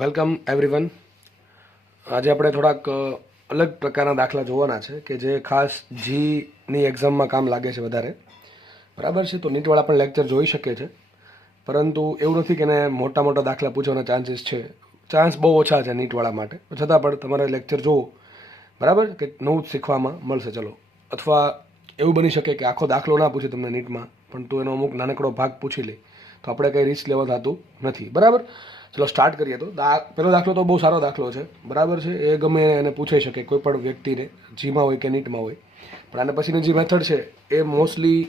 Welcome everyone. આજે આપણે થોડાક અલગ પ્રકારના દાખલા જોવાના છે કે જે ખાસ જીની એક્ઝામમાં કામ લાગે છે વધારે. બરાબર છે. તો નીટવાળા પણ લેક્ચર જોઈ શકે છે, પરંતુ એવું નથી કે એને મોટા મોટા દાખલા પૂછવાના ચાન્સીસ છે. ચાન્સ બહુ ઓછા છે નીટવાળા માટે, છતાં પણ તમારે લેક્ચર જોવો, બરાબર, કે નવું જ શીખવામાં મળશે. ચલો, અથવા એવું બની શકે કે આખો દાખલો ના પૂછે તમને નીટમાં, પણ તું એનો અમુક નાનકડો ભાગ પૂછી લે, તો આપણે કંઈ રિસ્ક લેવા થતું નથી. બરાબર. ચલો સ્ટાર્ટ કરીએ. તો પહેલો દાખલો તો બહુ સારો દાખલો છે, બરાબર છે. એ ગમે એને પૂછાઈ શકે, કોઈ પણ વ્યક્તિને, જીમાં હોય કે નીટમાં હોય. પણ આને પછીની જે મેથડ છે એ મોસ્ટલી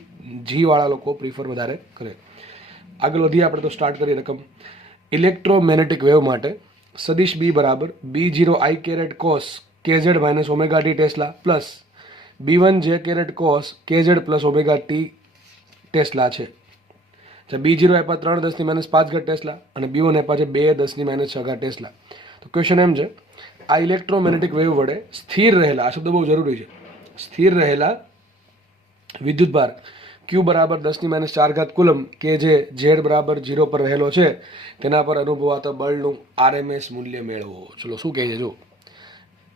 જીવાળા લોકો પ્રિફર વધારે કરે. આગળ વધીએ આપણે. તો સ્ટાર્ટ કરીએ રકમ. ઇલેક્ટ્રોમેગ્નેટિક વેવ માટે સદિશ બી બરાબર B0 I caret cos KZ minus omega t tesla plus B1 J caret cos KZ plus omega t tesla છે. B0 આપ્યા 3 × 10⁻⁵ ટેસ્લા અને B1 આપ્યા છે 2 × 10⁻⁶ ટેસ્લા. તો ક્વેશ્ચન એમ છે, આ ઇલેક્ટ્રોમેગ્નેટિક વેવ વડે સ્થિર રહેલા, આ શબ્દ બહુ જરૂરી છે, સ્થિર રહેલા વિદ્યુતભાર Q બરાબર 10⁻⁴ કુલમ કે જે Z બરાબર 0 પર રહેલો છે, તેના પર અનુભવાતા બળનું RMS મૂલ્ય મેળવો. ચલો શું કહે છે જો.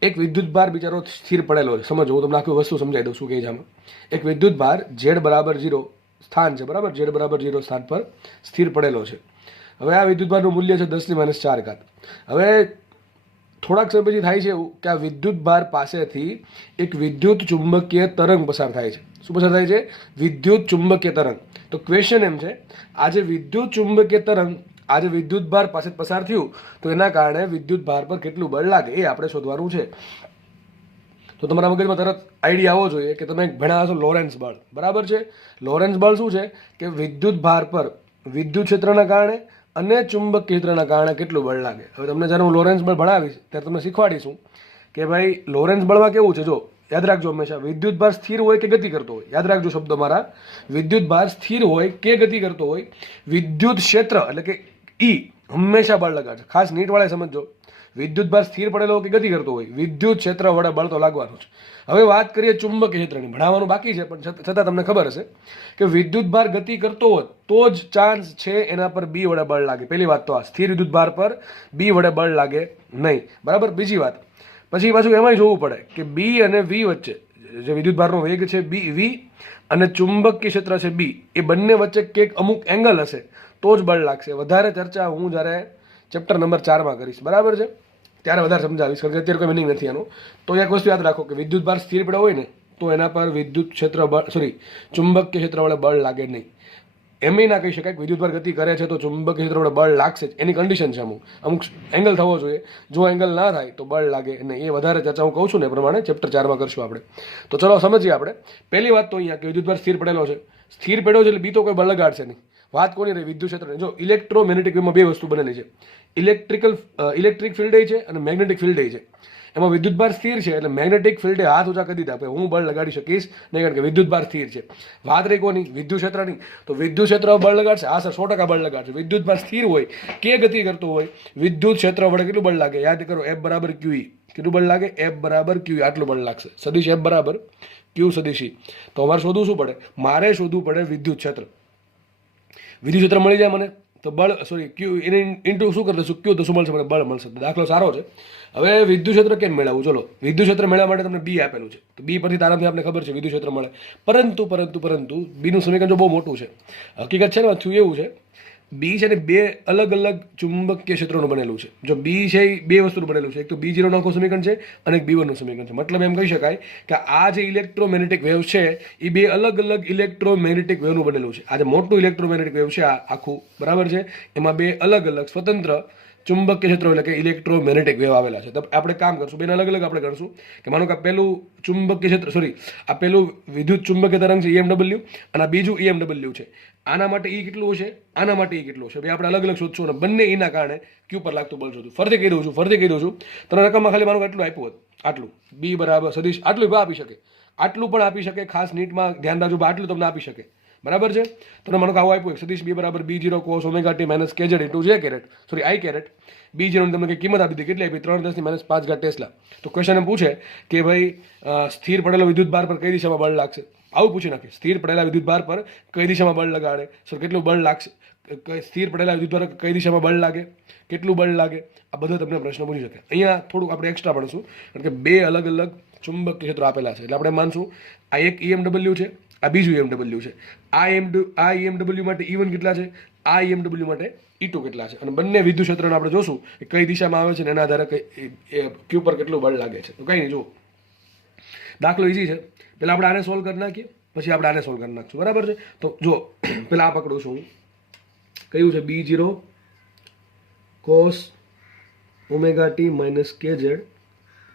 એક વિદ્યુતભાર બિચારો સ્થિર પડેલો છે. સમજો, હું તમને આખી વસ્તુ સમજાવી દઉં શું કહે છે આમાં. એક વિદ્યુતભાર Z બરાબર 0 સ્થાન છે, બરાબર, Z બરાબર 0 સ્થાન પર સ્થિર પડેલો છે. હવે આ વિદ્યુતભારનું મૂલ્ય છે 10⁻⁴. હવે થોડાક સમય પછી થાય છે એવું કે આ વિદ્યુતભાર પાસેથી એક વિદ્યુત ચુંબકીય તરંગ પસાર થાય છે. શું પસાર થાય છે? વિદ્યુત ચુંબકીય તરંગ. તો ક્વેશ્ચન એમ છે, આજે વિદ્યુત ચુંબકીય તરંગ આજે વિદ્યુતભાર પાસે પસાર થયું, તો એના કારણે વિદ્યુતભાર પર કેટલું બળ લાગે એ આપણે શોધવાનું છે. તો તમારા મગજમાં તરત આઈડિયા આવવો જોઈએ કે તમે ભણ્યા હશો લોરેન્સ બળ, બરાબર છે. લોરેન્સ બળ શું છે કે વિદ્યુત ભાર પર વિદ્યુત ક્ષેત્રના કારણે અને ચુંબકીય ક્ષેત્રના કારણે કેટલું બળ લાગે. હવે તમને જ્યારે હું લોરેન્સ બળ ભણાવીશ ત્યારે તમને શીખવાડીશું કે ભાઈ લોરેન્સ બળમાં કેવું છે. જો યાદ રાખજો, હંમેશા વિદ્યુત ભાર સ્થિર હોય કે ગતિ કરતો હોય, યાદ રાખજો શબ્દો મારા. વિદ્યુત ભાર સ્થિર હોય કે ગતિ કરતો હોય, વિદ્યુત ક્ષેત્ર એટલે કે ઈ હંમેશા બળ લગાડશે. ખાસ નીટવાળા સમજો, વિદ્યુત ભાર સ્થિર પડેલો કે ગતિ કરતો હોય, વિદ્યુત ક્ષેત્ર વડે બળ તો લાગવાનું છે. હવે વાત કરીએ ચુંબકીય ક્ષેત્રની. ભણાવવાનું બાકી છે, પણ છતાં તમને ખબર હશે કે વિદ્યુત ભાર ગતિ કરતો હોય તો જ ચાન્સ છે એના પર બી વડે બળ લાગે. પહેલી વાત તો આ, સ્થિર વિદ્યુત ભાર પર બી વડે બળ લાગે નહીં, બરાબર. બીજી વાત, પછી પાછું એમાંય જોવું પડે કે બી અને વી વચ્ચે જે વિદ્યુત ભારનો વેગ છે વી અને ચુંબકીય ક્ષેત્ર છે બી, એ બંને વચ્ચે કંઈક અમુક એંગલ હશે તો જ બળ લાગશે. વધારે ચર્ચા હું જ્યારે ચેપ્ટર નંબર 4માં કરીશ, બરાબર છે, ત્યારે વધારે સમજાવીશ, કારણ કે અત્યારે કોઈ મિનિંગ નથી આનો. તો એક વસ્તુ યાદ રાખો કે વિદ્યુત ભાર સ્થિર પડ્યો હોય ને તો એના પર વિદ્યુત ક્ષેત્ર બળ ચુંબકીય ક્ષેત્ર વડે બળ લાગે નહીં. એમ ના કહી શકાય કે વિદ્યુત ભાર ગતિ કરે છે તો ચુંબકીય ક્ષેત્ર વડે બળ લાગશે જ. એની કન્ડિશન છે, અમુક એંગલ થવો જોઈએ. જો એંગલ ના થાય તો બળ લાગે નહીં. એ વધારે ચર્ચા હું કહું છું ને એ પ્રમાણે ચેપ્ટર 4માં કરશું આપણે. તો ચલો સમજીએ આપણે. પહેલી વાત તો અહીંયા કે વિદ્યુત ભાર સ્થિર પડેલો છે. સ્થિર પડ્યો છે એટલે બી તો કોઈ બળ લગાડશે નહીં. વાત કોની રહી? વિદ્યુત ક્ષેત્રની. જો ઇલેક્ટ્રોમેગ્નેટિક વેવમાં બે વસ્તુ બનેલી છે, ઇલેક્ટ્રિક ફિલ્ડ છે અને મેગ્નેટિક ફિલ્ડ છે. એમાં વિદ્યુત ભાર સ્થિર છે એટલે મેગ્નેટિક ફિલ્ડે હાથ ઊંચા કરી દીધા, હું બળ લગાડી શકીશ નહીં, કારણ કે વિદ્યુત ભાર સ્થિર છે. વાત રહી કોની? વિદ્યુત ક્ષેત્રની. તો વિદ્યુત ક્ષેત્ર બળ લગાડશે, હા સર 100% બળ લગાડશે. વિદ્યુત ભાર સ્થિર હોય કે ગતિ કરતો હોય, વિદ્યુત ક્ષેત્ર વડે કેટલું બળ લાગે? યાદ કરો, F બરાબર QE. કેટલું બળ લાગે? F બરાબર QE. આટલું બળ લાગશે. સદિશ F બરાબર Q સદિશી. તો અમારે શોધવું શું પડે? મારે શોધવું પડે વિદ્યુત ક્ષેત્ર. વિદ્યુત ક્ષેત્ર મળી જાય મને તો બળ ક્યુ એને ઇન્ટુ શું કરી દઈશું? ક્યુ તો શું મળશે મને? બળ મળશે. દાખલો સારો છે. હવે વિદ્યુત ક્ષેત્ર કેમ મેળવવું? ચલો, વિદ્યુત ક્ષેત્ર મેળવવા માટે તમને બી આપેલું છે, તો બી પરથી તારાથી આપણે ખબર છે વિદ્યુત ક્ષેત્ર મળે. પરંતુ બીનું સમીકરણ જો બહુ મોટું છે. હકીકત છે ને થયું એવું છે, બી છે ને બે અલગ અલગ ચુંબકીય ક્ષેત્રોનું બનેલું છે. જો બી છે એ બે વસ્તુનું બનેલું છે, એક તો B0 આખું સમીકરણ છે અને એક B1 નું સમીકરણ છે. મતલબ એમ કહી શકાય કે આ જે ઇલેક્ટ્રોમેગ્નેટિક વેવ છે એ બે અલગ અલગ ઇલેક્ટ્રોમેગ્નેટિક વેવનું બનેલું છે. આ જે મોટું ઇલેક્ટ્રોમેગ્નેટિક વેવ છે આ આખું, બરાબર છે, એમાં બે અલગ અલગ સ્વતંત્ર ચુંબકીય ક્ષેત્રો એટલે કે ઇલેક્ટ્રોમેગ્નેટિક વેવ આવેલા છે. તો આપણે કામ કરશું, બેને અલગ અલગ આપણે ગણશું કે માનો કે પેલું ચુંબકીય ક્ષેત્ર આ પેલું વિદ્યુત ચુંબકીય તરંગ છે EMW અને આ બીજું EMW છે. આના માટે ઈ કેટલું હશે, આના માટે ઈ કેટલું હશે, ભાઈ આપણે અલગ અલગ શોધશું અને બંને ઈના કારણે ક્યુ પર લાગતું બળ શોધું. ફરીથી કહી દઉં છું તને રકમમાં ખાલી માનો કે આટલું આપ્યું હોત, આટલું બી બરાબર સદિશ આટલું આપી શકે, આટલું પણ આપી શકે. ખાસ નીટમાં ધ્યાન રાખજો, આટલું તમને આપી શકે, બરાબર છે. તમને માનો કે આવું આપ્યું સદિશ બી બરાબર B0 cos omega T minus KZ into J caret I caret. B0 ની તમને કંઈ કિંમત આપી દીધી, કેટલી આપી? 3 × 10⁻⁵ ટેસ્લા. તો ક્વેશ્ચન એમ પૂછે કે ભાઈ સ્થિર પડેલો વિદ્યુત ભાર પર કઈ દિશામાં બળ લાગશે? આવું પૂછી નાખે. સ્થિર પડેલા વિદ્યુત ભાર પર કઈ દિશામાં બળ લગાડે? સર કેટલું બળ લાગશે? સ્થિર પડેલા વિદ્યુત દ્વારા કઈ દિશામાં બળ લાગે, કેટલું બળ લાગે, આ બધો તમને પ્રશ્ન પૂછી શકે. અહીંયા થોડુંક આપણે એક્સ્ટ્રા ભણશું, કારણ કે બે અલગ અલગ ચુંબકીય ક્ષેત્રો આપેલા છે. એટલે આપણે માનશું આ એક EMW છે, આ બીજું EMW છે. આ EMW માટે E1 કેટલા છે, આ EMW માટે E2 કેટલા છે, અને બંને વિદ્યુત ક્ષેત્રને આપણે જોશું કે કઈ દિશામાં આવે છે ને એના આધારે ક્યુ પર કેટલું બળ લાગે છે. તો કંઈ નહીં, જુઓ દાખલો ઈઝી છે. પહેલાં આપણે આને સોલ્વ કરી નાખીએ, પછી આપણે આને સોલ્વ કરી નાખશું, બરાબર છે. તો જો પહેલાં આ પકડું છું હું, કયું છે B0 cos omega T minus KZ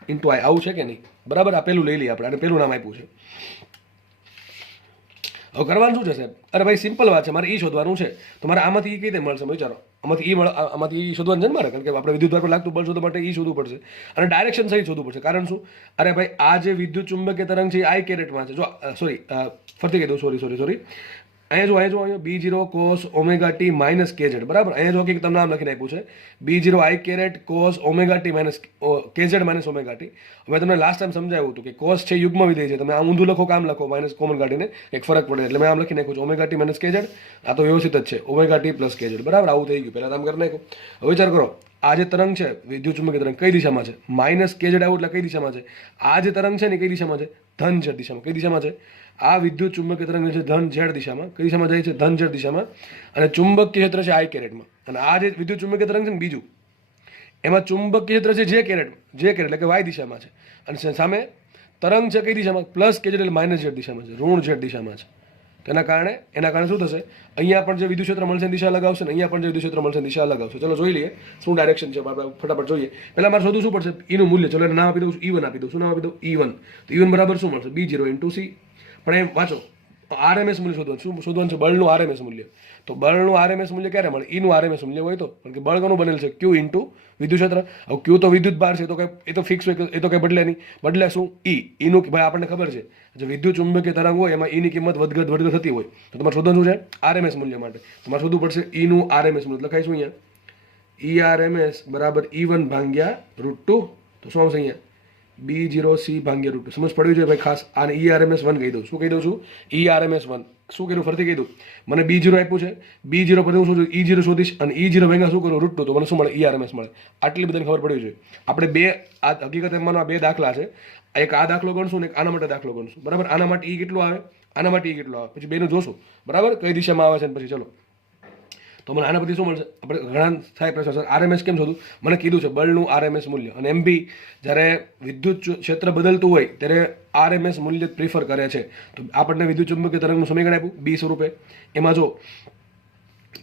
into I, આવું છે કે નહીં, બરાબર. આ પહેલું લઈ લઈએ આપણે, આને પહેલું નામ આપ્યું છે. હવે કરવાનું શું છે સાહેબ? અરે ભાઈ સિમ્પલ વાત છે, મારે E શોધવાનું છે. તો મારે આમાંથી E કઈ રીતે મળશે વિચારો? આમાંથી E શોધવાનું છે ને મારે, કારણ કે આપણે વિદ્યુત ભાર પર લાગતું બળ શોધવા માટે E શોધવું પડશે, અને ડાયરેક્શન સહિત શોધવું પડશે. કારણ શું? અરે ભાઈ આ જે વિદ્યુત ચુંબકીય તરંગ છે એ I કેરેટમાં છે. જો સોરી, ફરતી કહી દઉં, સોરી. અહીંયા જો B0 cos omega T minus KZ, બરાબર. અહીંયા જો કે તમને નામ લખીને આપ્યું છે B0 I caret cos omega T minus KZ minus omega t. હવે તમને લાસ્ટ ટાઈમ સમજાવ્યું હતું કે cos છે યુગ્મ વિધેય છે, તમે આમ ઊંધું લખો કામ લખો, માઇનસ કોમન કાઢીને એક ફરક પડે, એટલે મેં આમ લખી નાખ્યું છે ઓમેગા ટી માઇનસ KZ. આ તો વ્યવસ્થિત જ છે, ઓમેગા ટી પ્લસ KZ, બરાબર. આવું થઈ ગયું, પહેલાં આમ કરી નાખ્યું. હવે વિચાર કરો, આ જે તરંગ છે વિદ્યુત ચુંબકીય તરંગ કઈ દિશામાં છે? માઇનસ KZ આવું એટલે કઈ દિશામાં છે? આ જે તરંગ છે ને કઈ દિશામાં છે? ધન Z દિશામાં. કઈ દિશામાં છે? આ વિદ્યુત ચુંબકીય તરંગ છે ધન Z દિશામાં. કઈ દિશામાં જાય છે? ધન Z દિશામાં. અને ચુંબકીય ક્ષેત્ર છે I કેરેટમાં. અને આ જે વિદ્યુત ચુંબકીય તરંગ છે ને બીજું, એમાં ચુંબકીય ક્ષેત્ર છે J કેરેટ એટલે કે Y દિશામાં છે. અને સામે તરંગ છે કઈ દિશામાં? પ્લસ KZ એટલે માઇનસ Z દિશામાં છે, ઋણ Z દિશામાં છે. એના કારણે શું થશે? અહીંયા પણ જે વિદ્યુત ક્ષેત્ર મળશે દિશા અલગ આવશે, ને અહીંયા પણ જે વિદ્યુત ક્ષેત્ર મળશે દિશા અલગ આવશે. ચલો જોઈ લઈએ શું ડાયરેક્શન છે, ફટાફટ જોઈએ. પહેલા મારે શોધવું શું પડશે? E નું મૂલ્ય. ચલો એને નામ આપી દઉં, E1 આપી દઉં. શું નામ આપી દઉં? E1. તો E1 બરાબર શું મળશે? B0 into C. પણ એમ વાંચો, RMS મૂલ્ય શોધવાનું. શું શોધવાનું છે? બળનું RMS મૂલ્ય. તો બળનું RMS મૂલ્ય ક્યારે મળે? E નું RMS મૂલ્ય હોય તો, કારણ કે બળ કોનું બનેલ છે? Q ઇન્ટુ વિદ્યુત ક્ષેત્ર. હવે Q તો વિદ્યુત ભાર છે, તો કઈ એ તો ફિક્સ હોય, એ તો કઈ બદલે નહીં. બદલે શું? E નું ભાઈ આપણને ખબર છે, જે વિદ્યુત ચુંબકીય તરંગ હોય એમાં E ની કિંમત વધઘટ થતી હોય, તો તમારે શોધવાનું છે RMS મૂલ્ય માટે. તમારે શોધવું પડશે E નું RMS મૂલ્ય. લખાઈશું અહીંયા ERMS બરાબર E1 ભાગ્યા √2. તો શું આવશે અહીંયા? B0C ભાગ્યા √2. સમજ પડવી જોઈએ ભાઈ ખાસ. આને ERMS 1 કહી દઉં. શું કહી દઉં છું? ERMS 1. શું કર્યું? ફરીથી કહી દઉં. મને B0 આપ્યું છે, B0 પછી હું શું E0 શોધીશ, અને E0 ભાગ્યા શું કરું? √2. તો મને શું મળે? ERMS મળે. આટલી બધાને ખબર પડવી જોઈએ. આપણે બે આ હકીકત એમાંનો આ બે દાખલા છે. એક આ દાખલો ગણશું ને એક આના માટે દાખલો ગણશું, બરાબર. આના માટે E કેટલું આવે, આના માટે E કેટલું આવે, પછી બેનું જોશું, બરાબર, કઈ દિશામાં આવે છે. પછી ચલો, તો મને આના પછી શું મળશે? આપણે ઘણા થાય પ્રશ્ન, સર RMS કેમ શોધું? મને કીધું છે બળનું RMS મૂલ્ય. અને MB જ્યારે વિદ્યુત ક્ષેત્ર બદલતું હોય ત્યારે RMS મૂલ્ય પ્રિફર કરે છે. તો આપણને વિદ્યુત ચુંબકીય તરંગનું સમીકરણ આપ્યું B સ્વરૂપે. એમાં જો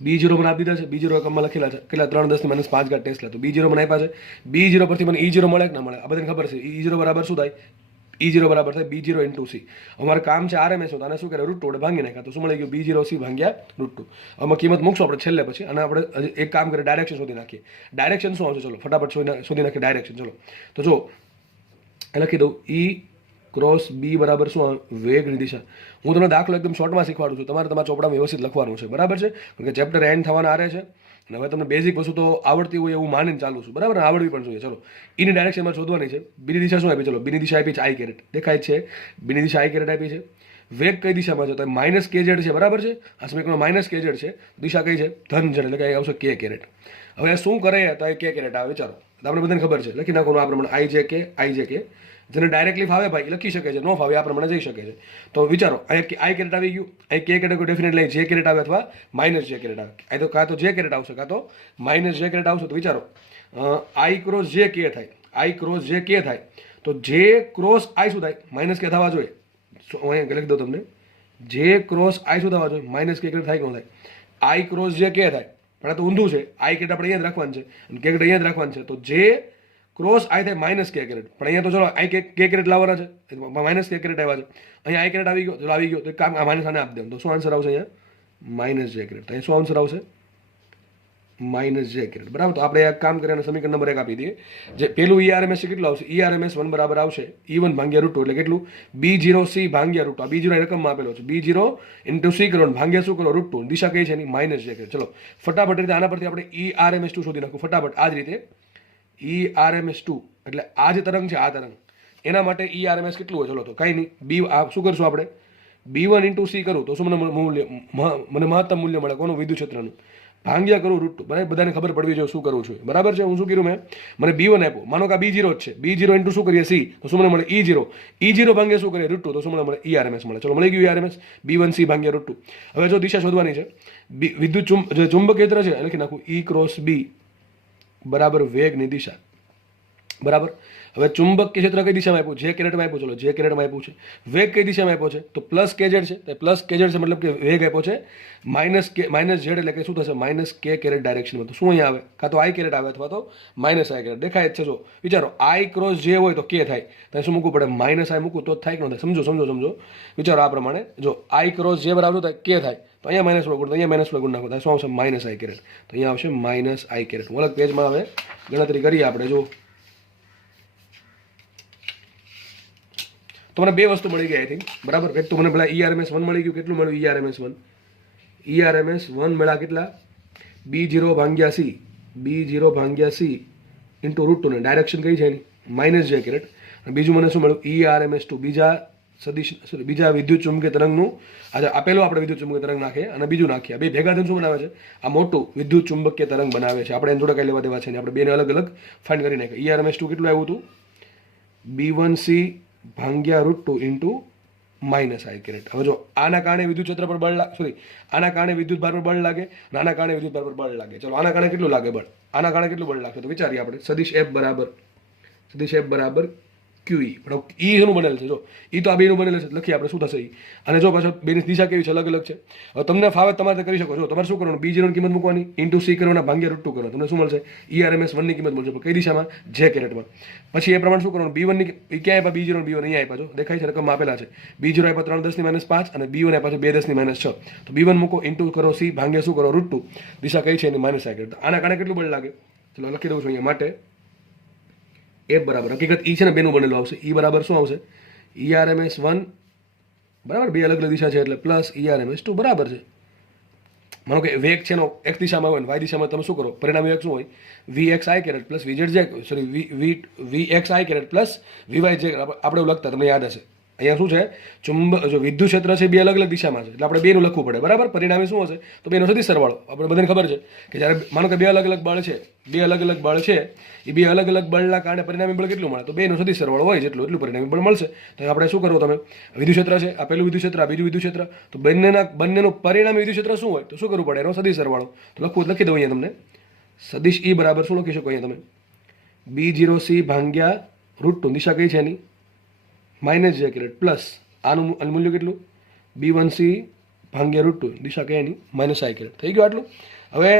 B0 મને આપી દીધા છે, B0 એકમમાં લખેલા છે કેટલા? 3 × 10⁻5 ટેસ્લા. તો B0 મને આપ્યા છે. B0 પરથી મને E0 મળે કે ના મળે? આ બધાને ખબર છે. E0 બરાબર શું થાય? E0 બરાબર થાય B0 ઇન્ટુ C. અમારે કામ છે RMS નું, આને શું કરે? √2 વડે ભાંગી નાખ્યા. તો શું મળી ગયું? B0C ભાગ્યા √2. આમાં કિંમત મૂકશું આપણે છેલ્લે પછી, અને આપણે એક કામ કરીએ, ડાયરેક્શન શોધી નાખીએ. ડાયરેક્શન શું આવશે? ચલો ફટાફટ શોધી નાખીએ ડાયરેક્શન. ચલો તો જો લખી દઉં E ક્રોસ B બરાબર શું આવે? વેગની દિશા. હું તમને દાખલો એકદમ શોર્ટમાં શીખવાડું છું, તમારે તમારા ચોપડામાં વ્યવસ્થિત લખવાનું છે, બરાબર છે, કારણ કે ચેપ્ટર એન્ડ થવાના આરે છે. અને હવે તમને બેઝિક વસ્તુ તો આવડતી હોય એવું માનીને ચાલુ છું, બરાબર, આવડવી પણ જોઈએ. ચલો એની ડાયરેક્શનમાં શોધવાની છે. બીની દિશા શું આપી? ચલો બીની દિશા આપી છે I કેરેટ, દેખાય છે. બીની દિશા I કેરેટ આપી છે. વેગ કઈ દિશામાં છે? તો માઇનસ KZ છે, બરાબર છે. આ સમીકરણમાં માઇનસ KZ છે. દિશા કઈ છે? ધન Z, એટલે કે આવશે K કેરેટ. હવે શું કરે? તો એ K કેરેટ આવે. વિચારો, આપણે બધાને ખબર છે, લખી નાખવાનું આ પ્રમાણે IJK. જેને ડાયરેક્ટલી ફાવે ભાઈ લખી શકે છે, નો ફાવે આ પ્રમાણે જઈ શકે છે. તો વિચારો, અહીંયા I કેરેટ આવી ગયું, અહીં K caret definitely J caret આવે અથવા માઇનસ J કેરેટ આવે. અહીં તો કાં તો J કેરેટ આવશે કાં તો માઇનસ J કેરેટ આવશે. તો વિચારો, I ક્રોસ J K થાય, I ક્રોસ J K થાય, તો J ક્રોસ I શું થાય? માઇનસ K થવા જોઈએ. અહીંયા લખી દો તમને, J ક્રોસ I શું થવા જોઈએ? માઇનસ K કેરેટ થાય કે ન થાય? I ક્રોસ J K થાય, પણ આ તો ઊંધું છે. I કેરેટ આપણે અહીંયા જ રાખવાનું છે અને K કેરેટ અહીંયા જ રાખવાનું છે. તો J ક્રોસ I થાય માઇનસ K કેરેટ. પણ અહીંયા તો ચલો I K કેરેટ લાવવાના છે, માઇનસ K કેરેટ આવ્યા છે. અહીંયા I કેરેટ આવી ગયો, ચલો આવી ગયો, તો એક કામ આ માઇનસ આને આપી દે. તો શું આન્સર આવશે? અહીંયા માઇનસ J કેરેટ. અહીંયા શું આન્સર આવશે? માઇનસ J કેરેટ, બરાબર. તો આપણે એક કામ કરીએ અને સમીકરણ નંબર 1 આપી દઈએ. જે પેલું ERMS કેટલું આવશે? ERMS 1 બરાબર આવશે E1 ભાગ્યા √2, એટલે કેટલું? B0C ભાગ્યા √2. આ B0 રકમમાં આપેલો છે. B0 ઇન્ટુ C કરો, ભાગ્યા શું કરો? √2. દિશા કઈ છે એની? Minus J caret. ચલો ફટાફટ રીતે આના પરથી આપણે ERMS 2 શોધી નાખું ફટાફટ. આ જ રીતે ERMS 2 એટલે આ જે તરંગ છે, આ તરંગ, એના માટે ERMS કેટલું હોય? ચલો તો કઈ નહીં, B શું કરશું આપણે? B1 ઇન્ટુ સી કરું તો શું મને મૂલ્ય મને મહત્તમ મૂલ્ય મળે કોનું વિદ્યુત ક્ષેત્રનું ભાંગ્યા કરું √2 બરાબર બધાને ખબર પડવી જોઈએ શું કરવું છું બરાબર છે હું શું કર્યું મેં મને B1 આપ્યો માનો કે આ B0 જ છે B0 ઇન્ટુ શું કરીએ સી તો શું મને મળે E0 ભાંગ્યા શું કરીએ √2 તો શું મને મળે ERMS મળે ચલો મળી ગયું ERMS B1 સી ભાંગ્યા √2 હવે જો દિશા શોધવાની છે વિદ્યુત જે ચુંબકીય ક્ષેત્ર છે લખી નાખું E ક્રોસ B બરાબર વેગની દિશા બરાબર હવે ચુંબકીય ક્ષેત્ર કઈ દિશામાં આપ્યું જે કેરેટમાં આપ્યું ચલો જે કેરેટમાં આપ્યું છે વેગ કઈ દિશામાં આપ્યો છે તો પ્લસ કેઝેડ છે તો પ્લસ કેઝેડ છે મતલબ કે વેગ આપ્યો છે માઇનસ ઝેડ એટલે કે શું થશે માઇનસ કે કેરેટ ડાયરેક્શનમાં તો શું અહીંયા આવે કાં તો આઈ કેરેટ આવે અથવા તો માઇનસ આઈ કેરેટ દેખાય જ છે જો વિચારો આઈ ક્રોસ જે હોય તો કે થાય તો શું મૂકવું પડે માઇનસ આઈ મૂકવું તો જ થાય કે ન થાય સમજો વિચારો આ પ્રમાણે જો આઈ ક્રોસ જે બરાબર થાય કે થાય તો અહીંયા માઇનસ વગર તો અહીંયા માઇનસ વગર નાખો તો શું આવશે માઇનસ આઈ કેરેટ તો અહીંયા આવશે માઇનસ આઈ કેરેટ અલગ પેજમાં હવે ગણતરી કરીએ આપણે જો તો મને બે વસ્તુ મળી ગઈ આઈ થિંક બરાબર એક તો મને પેલા ERMS 1 મળી ગયું કેટલું મળ્યું ERMS 1 મળ્યા કેટલા B0 ભાંગ્યા C ઇન્ટુ √2 ને ડાયરેક્શન કઈ છે એની માઇનસ જે કેરેટ અને બીજું મને શું મળ્યું ERMS 2 બીજા વિદ્યુત ચુંબકીય તરંગનું આજે આપેલો આપણે વિદ્યુત ચુંબકીય તરંગ નાખીએ અને બીજું નાખીએ બે ભેગા થઈને શું બનાવે છે આ મોટું વિદ્યુત ચુંબકીય તરંગ બનાવે છે આપણે એની જોડે કઈ લેવા દેવા છે ને આપણે બેને અલગ અલગ ફાઇન્ડ કરી નાખીએ ERMS 2 કેટલું આવ્યું હતું B1C ભાંગ્યા √2 ઇન્ટુ માઇનસ આઈ કેરેટ હવે જો આના કારણે વિદ્યુત ક્ષેત્ર પર બળ આના કારણે વિદ્યુત ભાર પર બળ લાગે અને આના કારણે વિદ્યુત ભાર પર બળ લાગે ચલો આના કારણે કેટલું લાગે બળ આના કારણે કેટલું બળ લાગશે તો વિચારીએ આપણે સદિશ F બરાબર QE પણ E એનું બનેલ છે જો E તો આ બેનું બનેલ છે લખીએ આપણે શું થશે E અને જો પાછળ બેની દિશા કેવી છે અલગ અલગ છે હવે તમને ફાવે તમારે કરી શકો છો તમારે શું કરવાનું B0 ની કિંમત મૂકવાની ઇન્ટુ સી કરવાના ભાંગ્યા √2 કરો તમને શું મળશે ERMS 1 ની કિંમત મળશે પણ કઈ દિશામાં જે કેરેટમાં પછી એ પ્રમાણે શું કરવાનું B1 ની ક્યાં આપ્યા B0 અને B1 અહીંયા આપ્યા જો દેખાય છે રકમ આપેલા છે B0 આપ્યા 3 10 - 5 અને B1 આપ્યા છે 2 10 - 6 તો B1 મૂકો ઇન્ટુ કરો સી ભાંગ્યા શું કરો √2 દિશા કઈ છે એની માઇનસ આઈ કેરેટ આના કારણે કેટલું બળ લાગે ચલો લખી દઉં છું અહીંયા માટે F બરાબર હકીકત E છે ને બેનું બનેલું આવશે E બરાબર શું આવશે ERMS 1 બરાબર બે અલગ અલગ દિશા છે એટલે પ્લસ ERMS 2 બરાબર છે માનો કે વેગ છે નો x દિશામાં હોય ને y દિશામાં તમે શું કરો પરિણામી વેગ શું હોય VXI caret plus VZJ sorry VXI caret plus VYJ આપણે એવું લખતા તમને યાદ હશે અહીંયા શું છે જો વિદ્યુત ક્ષેત્ર છે બે અલગ અલગ દિશામાં છે એટલે આપણે બેનું લખવું પડે બરાબર પરિણામી શું હશે તો બેનો સદિશ સરવાળો આપણે બધાને ખબર છે કે જ્યારે માનો કે બે અલગ અલગ બળ છે એ બે અલગ અલગ બળના કારણે પરિણામી બળ કેટલું મળે તો બેનો સદિશ સરવાળો હોય એટલું પરિણામી બળ મળશે તો આપણે શું કરવું તમે વિદ્યુત ક્ષેત્ર છે આ પહેલું વિદ્યુત ક્ષેત્ર આ બીજું વિદ્યુત ક્ષેત્ર તો બંનેનું પરિણામી વિદ્યુત ક્ષેત્ર શું હોય તો શું કરવું પડે એનો સદિશ સરવાળો તો લખી દઉં અહીંયા તમને સદિશ E બરાબર શું લખી શકો અહીંયા તમે B0C ભાંગ્યા √2 દિશા કઈ છે એની માઇનસ જે કેરેટ પ્લસ આનું મૂલ્ય કેટલું B1C ભાંગ્યા √2 દિશા કઈ એની માઇનસ આઈ કેરેટ થઈ ગયું આટલું હવે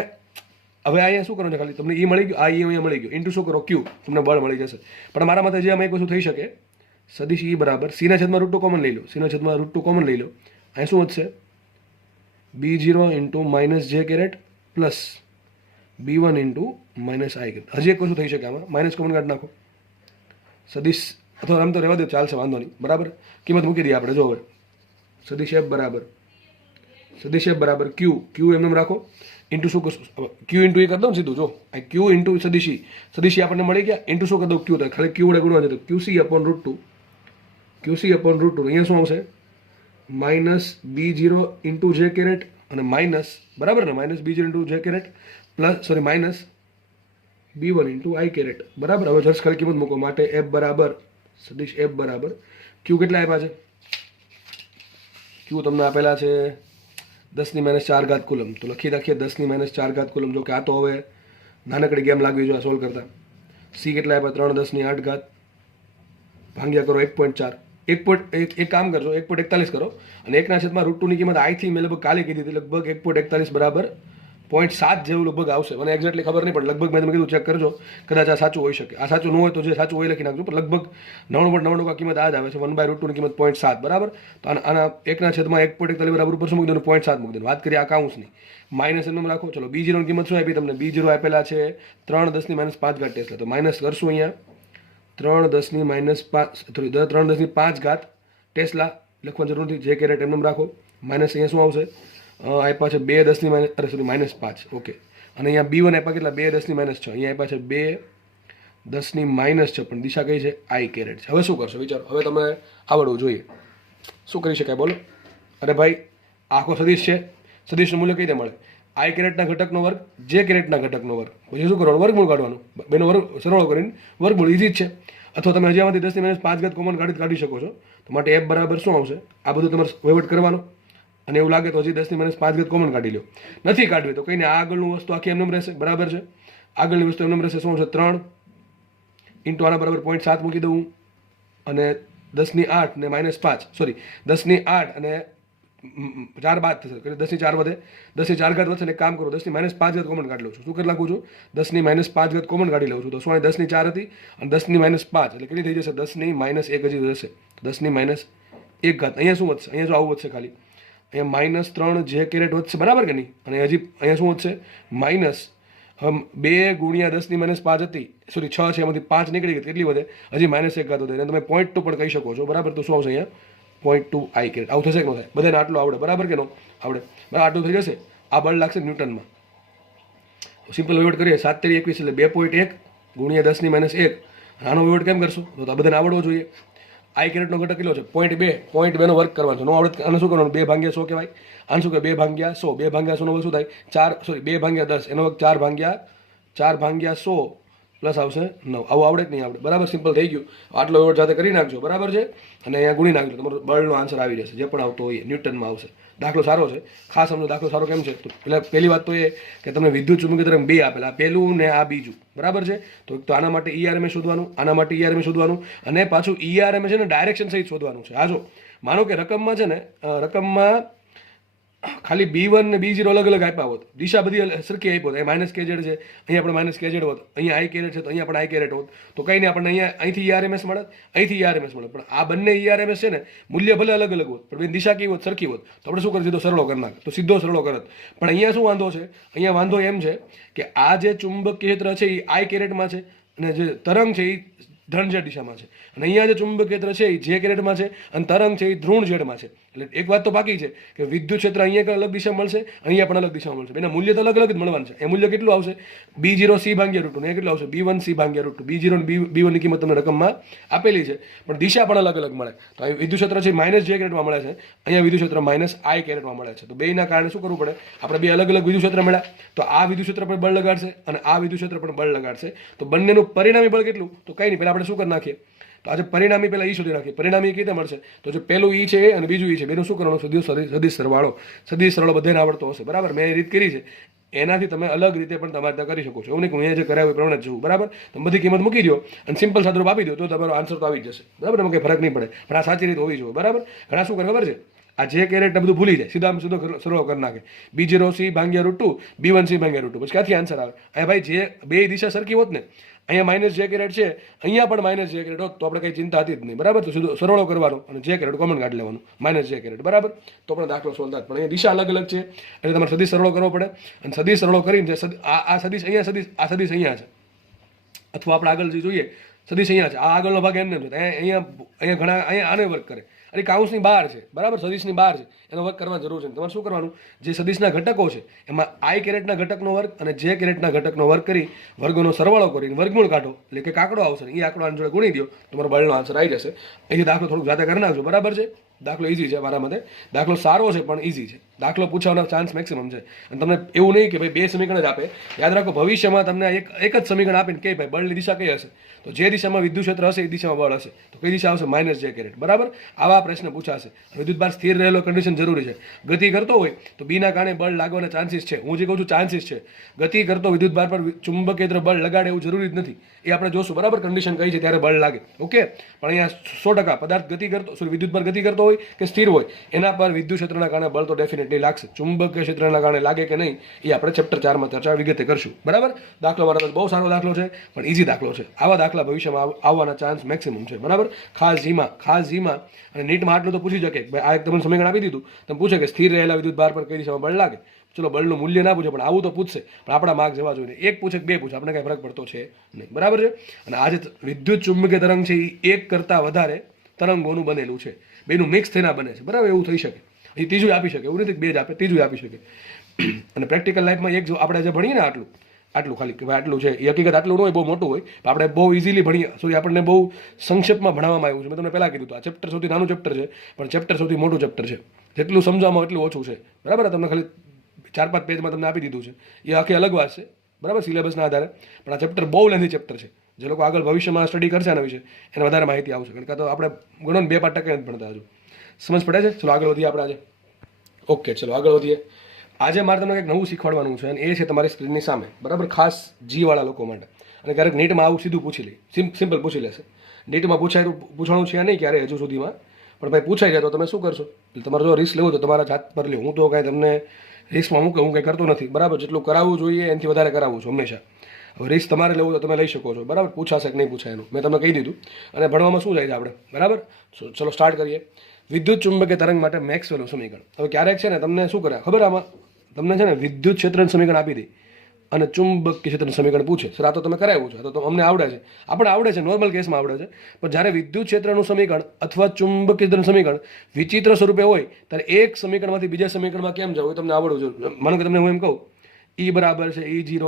અહીંયા શું કરવાનું છે ખાલી તમને E મળી ગયું આ E અહીંયા મળી ગયું ઇન્ટુ શું કરો Q તમને બળ મળી જશે પણ મારા મતે જે આમાં એક વસ્તુ થઈ શકે સદિશ E બરાબર C ના છેદમાં √2 કોમન લઈ લો C ના છેદમાં √2 કોમન લઈ લો અહીંયા શું વધશે B0 into minus J caret plus B1 into minus I caret હજી એક વસ્તુ થઈ શકે આમાં માઇનસ કોમન કાઢી નાખો સદિશ અથવા આમ તો રહેવા દો ચાલશે વાંધો નહીં બરાબર કિંમત મૂકી દઈએ આપણે જો હવે સદિશ F બરાબર Q એમને રાખો ઇન્ટુ શું Q ઇન્ટુ એ કરી દઉં સીધું જો Q ઇન્ટુ સદિશી આપણને મળી ગયા ઇન્ટુ શું કરી દઉં Q તો ખાલી Q વડે ગુણવા જતો QC અપોન √2 અહીંયા શું આવશે minus B0 into J caret અને માઇનસ બરાબર ને minus B0 into J caret plus sorry minus B1 into I caret બરાબર હવે જસ્ટ ખાલી કિંમત મૂકો માટે F બરાબર સદિશ F બરાબર Q કેટલા આપ્યા છે Q તમને આપેલા છે 10 - 4 કુલમ તો લખી રાખીએ 10 - 4 કુલમ જો કે આ તો હવે નાનકડી ગેમ લાગવી જોઈએ સોલ્વ કરતા C કેટલા આપ્યા 3 10 - 8 ભાંગ્યા કરો 1.4 એક કામ કરજો 1.41 કરો અને 1/√2 ની કિંમત આઈ થી મેં લગભગ કાલે કીધી હતી લગભગ 1.41 બરાબર 0.7 જેવું લગભગ આવશે મને એક્ઝેક્ટલી ખબર નહીં પણ લગભગ મેં તમને કીધું ચેક કરજો કદાચ આ સાચું હોઈ શકે આ સાચું ન હોય તો જે સાચું હોય લખી નાખજો પણ લગભગ 99.99 કિંમત આ જ આવે છે 1/√2 ની કિંમત 0.7 બરાબર તો આના 1/1 બરાબર ઉપર શું મૂકી દેવાનું 0.7 મૂકી દેવાનું વાત કરીએ આ કાઉન્સની માઇનસ એમ રાખો ચલો B0 ની કિંમત શું આપી તમને B0 આપેલા છે 3 10 - 5 ટેસ્લા તો માઇનસ કરશું અહીંયા 3 10 - 5 ટેસ્લા લખવાની જરૂર નથી જે કેરેટ એમને રાખો માઇનસ અહીંયા શું આવશે આપ્યા છે 2 10 -5 ઓકે અને અહીંયા B1 આપ્યા કેટલા 2 10 - 6 અહીંયા આપ્યા છે 2 10 - 6 પણ દિશા કઈ છે આઈ કેરેટ છે હવે શું કરશો વિચારો હવે તમે આવડવું જોઈએ શું કરી શકાય બોલો અરે ભાઈ આખો સદિશ છે, સદિશનું મૂલ્ય કઈ રીતે મળે? આઈ કેરેટના ઘટકનો વર્ગ જે કેરેટના ઘટકનો વર્ગ, પછી શું કરવાનું? વર્ગમૂળ કાઢવાનું. બેનો વર્ગ સરવાળો કરીને વર્ગમૂળ ઈઝી જ છે. અથવા તમે હજી આમાંથી 10⁻5 કોમન કાઢી શકો છો. તો માટે f બરાબર શું આવશે? આ બધું તમારે વહીવટ કરવાનો, અને એવું લાગે તો હજી 10⁻5 કોમન કાઢી લો. નથી કાઢવી તો કંઈ નહીં, આગળનું વસ્તુ આખી એમનેમ રહેશે. બરાબર છે, આગળની વસ્તુ એમનેમ રહેશે. શું આવશે? 3 ઇન્ટુ આના બરાબર 0.7 મૂકી દઉં, અને 10⁸ ને -5, સોરી 10⁸ અને 4 બાદ થશે, 10⁴ વધે, 10⁴ વધશે. ને કામ કરો, 10⁻5 કોમન કાઢી લઉં છું. શું કરી નાખું છું? 10⁻5 કોમન કાઢી લઉં છું. તો શું? 10⁴ હતી અને 10⁻5 એટલે કેટલી થઈ જશે? 10⁻1 હજી રહેશે. 10⁻1. અહીંયા શું વધશે? અહીંયા જો આવું વધશે ખાલી, અહીંયા -3 જે કેરેટ વધશે. બરાબર કે નહીં? અને હજી અહીંયા શું વધશે? -2 ગુણ્યા 10⁻5 હતી, સોરી 6 છે, એમાંથી 5 નીકળી ગઈ, કેટલી વધે? હજી -1 વધે. એને તમે 0.2 પણ કહી શકો છો. બરાબર, તો શું આવશે અહીંયા? 0.2 આઈ કેરેટ. આવું થશે કે ન થાય? બધાને આટલું આવડે? બરાબર કે ન આવડે? બરાબર, આટલું થઈ જશે. આ બળ લાગશે ન્યૂટનમાં. સિમ્પલ વહીવટ કરીએ, 7 × 21 એટલે 2.1 ગુણ્યા 10⁻1. આનો વહીવટ કેમ કરશો? તો આ બધાને આવડવો જોઈએ. આઈ કેરેટનો ઘટક કેટલો છે? 0.2 નો વર્ક કરવાનો છે. નો આવડે આને શું કરવાનું? 2/100 કહેવાય. આને શું કહેવાય? 2/100. 2/100 નો વર્ગ શું થાય? 4, સોરી 2/10. એનો વર્ગ 4/100 પ્લસ આવશે 9. આવું આવડે કે નહીં આવડે? બરાબર, સિમ્પલ થઈ ગયું. આટલો વહીવટ સાથે કરી નાખજો. બરાબર છે, અને અહીંયા ગુણી નાખજો. તમારો બળનો આન્સર આવી જશે, જે પણ આવતો હોય ન્યૂટનમાં આવશે. દાખલો સારો છે, ખાસ સમજો. દાખલો સારો કેમ છે? તો પહેલી વાત તો એ કે તમને વિદ્યુત ચુંબકીય તરંગ બે આપેલા, આ પહેલું ને આ બીજું. બરાબર છે, તો આના માટે ERMS શોધવાનું, આના માટે ERMS શોધવાનું, અને પાછું ERMS છે ને ડાયરેક્શન સહિત શોધવાનું છે. આ જો માનો કે રકમમાં છે ને, રકમમાં ખાલી B1 ને B0 અલગ અલગ આપ્યા હોત, દિશા બધી સરખી આપી હોત. અહીંયા -kz છે, અહીંયા આપણે -kz હોત, અહીંયા આઈ કેરેટ છે તો અહીંયા પણ આઈ કેરેટ હોત, તો કંઈ નહીં, આપણને અહીંયા અહીંથી ERMS મળે, અહીંથી ERMS મળે. પણ આ બંને ERMS છે ને, મૂલ્ય ભલે અલગ અલગ હોત, પણ દિશા કેવી હોત? સરખી હોત. તો આપણે શું કરી સીધો સરળો કરી નાખ, તો સીધો સરળો કરત. પણ અહીંયા શું વાંધો છે? અહીંયા વાંધો એમ છે કે આ જે ચુંબકીય ક્ષેત્ર છે એ આઈ કેરેટમાં છે, અને જે તરંગ છે એ ધન ઝેડ દિશામાં છે. અને અહીંયા જે ચુંબકીય ક્ષેત્ર છે એ જે કેરેટમાં છે, અને તરંગ છે એ ધ્રુણ ઝેડમાં છે. એટલે એક વાત તો બાકી છે કે વિદ્યુત ક્ષેત્ર અહીંયા એક અલગ દિશા મળશે, અહીંયા પણ અલગ દિશામાં મળશે. એના મૂલ્ય તો અલગ અલગ જ મળવાનું છે. એ મૂલ્ય કેટલું આવશે? B0c/√2, ને કેટલું આવશે? B1c/√2. B0 અને B1 ની કિંમત તમને રકમમાં આપેલી છે, પણ દિશા પણ અલગ અલગ મળે. તો અહીં વિદ્યુત ક્ષેત્ર છે -j કેરેટમાં મળે છે, અહીંયા વિદ્યુત ક્ષેત્ર -i કેરેટમાં મળે છે. તો બેના કારણે શું કરવું પડે? આપણે બે અલગ અલગ વિદ્યુત ક્ષેત્ર મળ્યા, તો આ વિદ્યુત ક્ષેત્ર પર બળ લગાડશે અને આ વિદ્યુત ક્ષેત્ર પર બળ લગાડશે. તો બંનેનું પરિણામી બળ કેટલું? તો કંઈ નહીં, પહેલાં આપણે શું કરી નાખીએ? તો આજે પરિણામી પહેલાં ઈ શોધી નાખીએ. પરિણામી કેવી રીતે મળશે? તો જો પહેલું ઈ છે અને બીજું ઈ છે, બેનું શું કરવાનું? સદિશ સરવાળો. સદિશ સરવાળો બધાને આવડતો હશે. બરાબર, મેં એ રીત કરી છે, એનાથી તમે અલગ રીતે પણ તમારે ત્યાં કરી શકો છો. એવું નહીં કે હું અહીંયા જે કરાવ્યું એ પ્રમાણે જ જવું. બરાબર, તમે બધી કિંમત મૂકી દો અને સિમ્પલ સાદુરૂપ આપી દો, તો તમારો આન્સર તો આવી જ જશે. બરાબર, એમાં કંઈ ફરક નહીં પડે, પણ આ સાચી રીત હોવી જોઈએ. બરાબર, ઘણા શું કરે ખબર છે? આ જે કેરેટ બધું ભૂલી જાય, સીધો સરળો કરી નાખે. B0c/√2, B1c/√2. પછી ક્યાંથી આન્સર આવે? અહીંયા ભાઈ જે બે દિશા સરખી હોત ને, અહીંયા -j કેરેટ છે, અહીંયા પણ -j કેરેટ હોત, તો આપણે કંઈ ચિંતા હતી જ નહીં. બરાબર, તો સીધો સરળો કરવાનો અને જે કેરેટ કોમન કાઢી લેવાનું, -j કેરેટ. બરાબર, તો પણ દાખલો સોલ્વ થાય. પણ અહીંયા દિશા અલગ અલગ છે, એટલે તમારે સદિશ સરળો કરવો પડે. અને સદિશ સરળો કરીને આ સદિશ અહીંયા, આ સદિશ અહીંયા છે, અથવા આપણે આગળ જોઈએ સદિશ અહીંયા છે, આ આગળનો ભાગ એમને છે, અહીંયા ઘણા અહીંયા આને વર્ક કરે. અરે કાઉન્સની બહાર છે. બરાબર, સદિશની બહાર છે, એનો વર્ક કરવાની જરૂર છે. તમારે શું કરવાનું? જે સદિશના ઘટકો છે એમાં આઈ કેરેટના ઘટકનો વર્ગ અને જે કેરેટના ઘટકનો વર્ગ કરી વર્ગોનો સરવાળો કરીને વર્ગમૂળ કાઢો, એટલે કે આંકડો આવશે. એ આંકડો આની જોડે ગુણી દો, તમારો બળનો આન્સર આવી જશે. અહીંથી દાખલો થોડુંક જાતે કરી નાખજો. બરાબર છે, દાખલો ઇઝી છે મારા મતે. દાખલો સારો છે પણ ઇઝી છે. દાખલો પૂછવાનો ચાન્સ મેક્સિમમ છે. અને તમને એવું નહીં કે ભાઈ બે સમીકરણ જ આપે. યાદ રાખો, ભવિષ્યમાં તમને એક જ સમીકરણ આપીને કે ભાઈ બળની દિશા કઈ હશે, તો જે દિશામાં વિદ્યુત ક્ષેત્ર હશે એ દિશામાં બળ હશે. તો કઈ દિશા આવશે? -j caret. બરાબર, આવા પ્રશ્ન પૂછાશે. વિદ્યુત ભાર સ્થિર રહેલો કન્ડિશન જરૂરી છે. ગતિ કરતો હોય તો બીના કારણે બળ લાગવાના ચાન્સીસ છે. હું જે કહું છું ચાન્સીસ છે. ગતિ કરતો વિદ્યુત ભાર પર ચુંબકીય ક્ષેત્ર બળ લગાડે એવું જરૂરી જ નથી. એ આપણે જોશું. બરાબર, કન્ડિશન કઈ છે ત્યારે બળ લાગે. ઓકે, પણ અહીંયા 100% પદાર્થ ગતિ કરતો, સોરી વિદ્યુત ભાર ગતિ કરતો હોય કે સ્થિર હોય, એના પર વિદ્યુત ક્ષેત્રના કારણે બળ તો ડેફિનેટલી લાગશે. ચુંબકીય ક્ષેત્રના કારણે લાગે કે નહીં એ આપણે ચેપ્ટર 4 માં ચર્ચા વિગતે કરશું. બરાબર, દાખલો મારા બહુ સારો દાખલો છે, પણ ઇઝી દાખલો છે. આવા દાખલા ભવિષ્યમાં આવવાના ચાન્સ મેક્સિમમ છે. બરાબર, ખાસ જીમાં અને નીટમાં આટલું તો પૂછી શકે ભાઈ આ એક તમને સમીકરણ આપી દીધું, તમે પૂછે કે સ્થિર રહેલા વિદ્યુત ભાર પર કઈ દિશામાં બળ લાગે. ચલો, બળનું મૂલ્ય ના પૂછે, પણ આવું તો પૂછશે. પણ આપણા માર્ક જવા જોઈએ. એક પૂછે કે બે પૂછે, આપણે કઈ ફરક પડતો છે નહીં. બરાબર છે, અને આજે વિદ્યુત ચુંબકીય તરંગ છે એ એક કરતાં વધારે તરંગોનું બનેલું છે. બેનું મિક્સ થઈને બને છે. બરાબર, એવું થઈ શકે. એ ત્રીજું આપી શકે, એવું નથી બે જ આપે, ત્રીજું આપી શકે. અને પ્રેક્ટિકલ લાઈફમાં એક જો આપણે જે ભણીએ ને આટલું ખાલી કે ભાઈ આટલું છે, એ હકીકત આટલું ન હોય, બહુ મોટું હોય, આપણે બહુ ઇઝીલી ભણીએ. સોરી, આપણને બહુ સંક્ષેપમાં ભણાવવામાં આવ્યું છે. મેં તમને પહેલાં કીધું હતું, આ ચેપ્ટર સૌથી નાનું ચેપ્ટર છે, પણ ચેપ્ટર સૌથી મોટું ચેપ્ટર છે. જેટલું સમજવામાં એટલું ઓછું છે, બરાબર. તમને ખાલી 4-5 પેજમાં તમને આપી દીધું છે, એ આખી અલગ વાત છે, બરાબર, સિલેબસના આધારે. પણ આ ચેપ્ટર બહુ લેન્ધી ચેપ્ટર છે. જે લોકો આગળ ભવિષ્યમાં સ્ટડી કરશે આના વિશે એને વધારે માહિતી આવશે, કારણ કે તો આપણે ગણો ને 2-5% જ ભણતા હજુ. સમજ પડે છે? ચલો આગળ વધીએ આપણે આજે. ઓકે, ચલો આગળ વધીએ. આજે મારે તમને કંઈક નવું શીખવાડવાનું છે, અને એ છે તમારી સ્ક્રીનની સામે, બરાબર, ખાસ જીવાળા લોકો માટે. અને ક્યારેક નીટમાં આવું સીધું પૂછી લે, સિમ્પલ પૂછી લેશે. નીટમાં પૂછાય તો પૂછવાનું છે નહીં ક્યારે હજુ સુધીમાં, પણ ભાઈ પૂછાઈ જાય તો તમે શું કરશો? તમારે જો રિસ્ક લેવું તો તમારા જાત પર લે. હું તો કાંઈ તમને રિસ્કમાં મૂકે હું કંઈ કરતો નથી, બરાબર. જેટલું કરાવવું જોઈએ એનાથી વધારે કરાવું છું હંમેશા. હવે રિસ્ક તમારે લેવું તો તમે લઈ શકો છો, બરાબર. પૂછાશે કે નહીં પૂછાય એનું મેં તમને કહી દીધું. અને ભણવામાં શું જાય છે આપણે, બરાબર. ચલો સ્ટાર્ટ કરીએ. વિદ્યુત ચુંબકીય તરંગ માટે મેક્સવેલનું સમીકરણ. હવે ક્યારેક છે ને તમને શું કરે ખબર, આમાં તમને છે ને વિદ્યુત ક્ષેત્રનું સમીકરણ આપી દે અને ચુંબકીય ક્ષેત્રનું સમીકરણ પૂછે. સર આ તો તમે કરાવ્યું છે, આ તો અમને આવડે છે, આપણે આવડે છે, નોર્મલ કેસમાં આવડે છે. પણ જ્યારે વિદ્યુત ક્ષેત્રનું સમીકરણ અથવા ચુંબકીય ક્ષેત્રનું સમીકરણ વિચિત્ર સ્વરૂપે હોય ત્યારે એક સમીકરણમાંથી બીજા સમીકરણમાં કેમ જવું એ તમને આવડવું જોઈએ. માનો કે તમને હું એમ કહું E બરાબર છે E0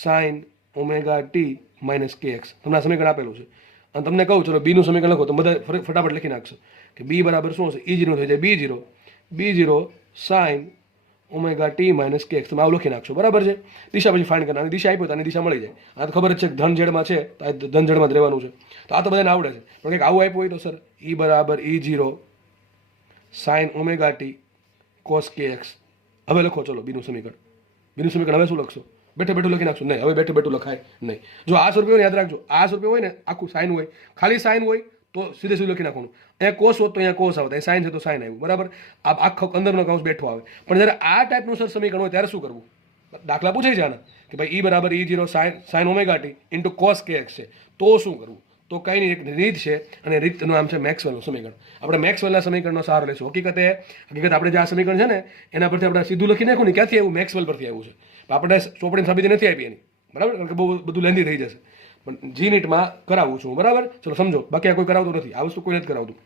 sin omega T minus KX, તમને આ સમીકરણ આપેલું છે. અને તમને કહું ચલો બીનું સમીકરણ લખો તો બધા ફટાફટ લખી નાખશો કે બી બરાબર શું હશે, E0 થઈ જાય B0 sin omega T minus KX. તમે આવું લખી નાખશો, બરાબર છે. દિશા પછી ફાઇન્ડ કરવાની, દિશા આપી તો આની દિશા મળી જાય. આ તો ખબર જ છે કે ધન ઝેડમાં છે તો આ ધન ઝેડમાં જ રહેવાનું છે. તો આ તો બધાને આવડે છે. પણ કંઈક આવું આપ્યું હોય તો સર E બરાબર E0 sin omega T cos KX. હવે લખો ચલો બીનું સમીકરણ હવે શું લખશો? બેઠું લખી નાખશું? નહીં, હવે બેઠું લખાય નહીં. જો આ સ્વરૂપે યાદ રાખજો, આ સ્વરૂપે હોય ને આખું સાઇન હોય, ખાલી સાઇન હોય તો સીધું લખી નાખવાનું. અહીંયા કોસ હોત તો અહીંયા કોસ આવે, સાઇન છે તો સાઇન આવ્યું, બરાબર. આ આખો અંદરનો કૌંસ બેઠો આવે. પણ જ્યારે આ ટાઈપનું સર સમીકરણ હોય ત્યારે શું કરવું? દાખલા પૂછાય છે આના કે ભાઈ E બરાબર E0 sin omega T into cos KX છે, તો શું કરવું? તો કંઈ નહીં, એક રીત છે, અને રીતનું નામ છે મેક્સવેલનું સમીકરણ. આપણે મેક્સવેલના સમીકરણનો સહારો લઈશું. હકીકત આપણે જે આ સમીકરણ છે ને એના પરથી આપણે સીધું લખી નાખું ને, ક્યાંથી આવ્યું? મેક્સવેલ પરથી આવ્યું છે. આપણે ચોપડીની સાબિતી નથી આપી એની, બરાબર, કારણ કે બહુ બધું લેન્ધી થઈ જશે. પણ જી નીટમાં કરાવું છું, બરાબર. ચલો સમજો, બાકી આ કોઈ કરાવતું નથી, આ વસ્તુ કોઈ નથી કરાવતું,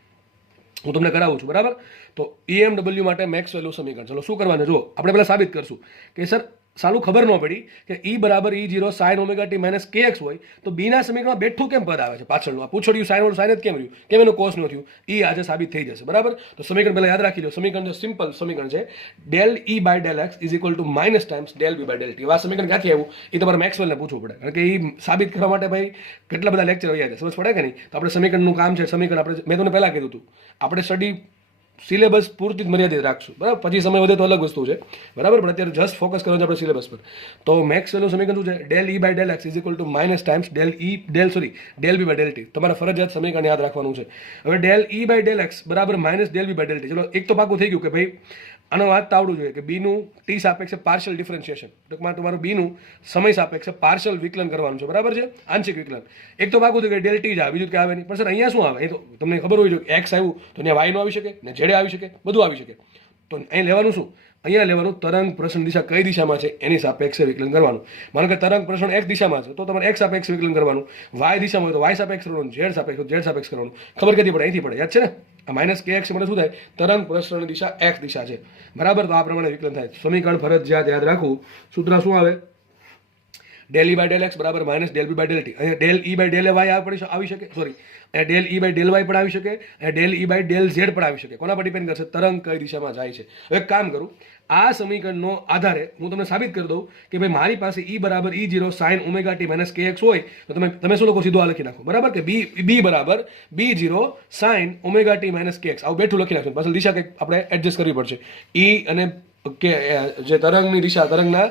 હું તમને કરાવું છું, બરાબર. તો EMW માટે મેક્સવેલનું સમીકરણ. ચલો શું કરવાનું જો આપણે પહેલાં સાબિત કરશું કે સર સાલું ખબર ન પડી કે E બરાબર E0 sin omega T minus KX હોય તો બીના સમીકરણમાં બેઠું કેમ પદ આવે છે પાછળનું? આ પૂછડ્યું સાઇન સાઇન જ કેમ રહ્યું, કેમ એનું કોસ ન થયું? એ આજે સાબિત થઈ જશે, બરાબર. તો સમીકરણ પહેલાં યાદ રાખી લો. સમીકરણ જો સિમ્પલ સમીકરણ છે, del E by del x is equal to minus times del B by del t. આ સમીકરણ ક્યાંથી આવ્યું એ તમારે મેક્સવેલને પૂછવું પડે, કારણ કે એ સાબિત કરવા માટે ભાઈ કેટલા બધા લેક્ચર હોય છે, સમજ પડે કે નહીં? તો આપણે સમીકરણનું કામ છે, સમીકરણ આપણે મેં તમને પહેલાં કીધું હતું આપણે સ્ટડી સિલેબસ પૂરતી જ મર્યાદિત રાખશું, બરાબર. પછી સમય વધે તો અલગ વસ્તુ છે, બરાબર. પણ અત્યારે જસ્ટ ફોકસ કરવાનું છે આપણે સિલેબસ પર. તો મેક્સવેલનું સમીકરણ શું છે? Del E by del x is equal to minus times del B by del T. તમારે ફરજિયાત સમીકરણ યાદ રાખવાનું છે. હવે del E by del x બરાબર minus del B by del T. ચલો એક તો પાકું થઈ ગયું કે ભાઈ આનો વાત આવડવું જોઈએ કે બીનું ટી સાપેક્ષે પાર્શિયલ ડિફરન્શિએશન, ટૂંકમાં તમારું બીનું સમય સાપેક્ષે પાર્શિયલ વિકલન કરવાનું છે, બરાબર છે, આંશિક વિકલન. એક તો પાકું થયું કે ડેલ ટી જ આવે, બીજું કે આવે નહીં. પણ સર અહીંયા શું આવે? એ તો તમને ખબર હોય છે, એક્સ આવ્યું તો અહીંયા વાય નો આવી શકે ને ઝેડ આવી શકે, બધું આવી શકે. તો અહીં લેવાનું શું? અહીંયા લેવાનું તરંગ પ્રસરણ દિશા કઈ દિશામાં છે એની સાપેક્ષે વિકલન કરવાનું. માનો કે તરંગ પ્રસરણ એક દિશામાં છે તો તમારે એક સાપેક્ષે વિકલન કરવાનું, વાય દિશામાં હોય તો વાય સાપેક્ષ કરવાનું, ઝેડ સાપેક્ષ કરવાનું. ખબર ક્યાંથી પડે? અહીંથી પડે, યાદ છે ને? આ માઇનસ KX મને શું થાય? તરંગ પ્રસરણ દિશા x દિશા છે, બરાબર. તો આ પ્રમાણે વિકલન થાય. સમીકરણ ફરજિયાત યાદ રાખવું. સૂત્ર શું આવે? Del E by del x બરાબર minus del B by del T. અહીંયા del E by del Y આવી શકે, સોરી અહીંયા del E by del Y પણ આવી શકે, અહીંયા del E by del Z પણ આવી શકે. કોના પર ડિપેન્ડ કરશે? તરંગ કઈ દિશામાં જાય છે. હવે એક કામ કરું, આ સમીકરણનો આધારે હું તમને સાબિત કરી દઉં કે ભાઈ મારી પાસે E બરાબર E0 sin omega T minus KX હોય તો તમે શું લખો? સીધું આ લખી નાખો, બરાબર, કે B બરાબર B0 sin omega T minus KX. આવું બેઠું લખી નાખશું. પાછળ દિશા કંઈક આપણે એડજસ્ટ કરવી પડશે. E અને કે જે તરંગની દિશા, તરંગના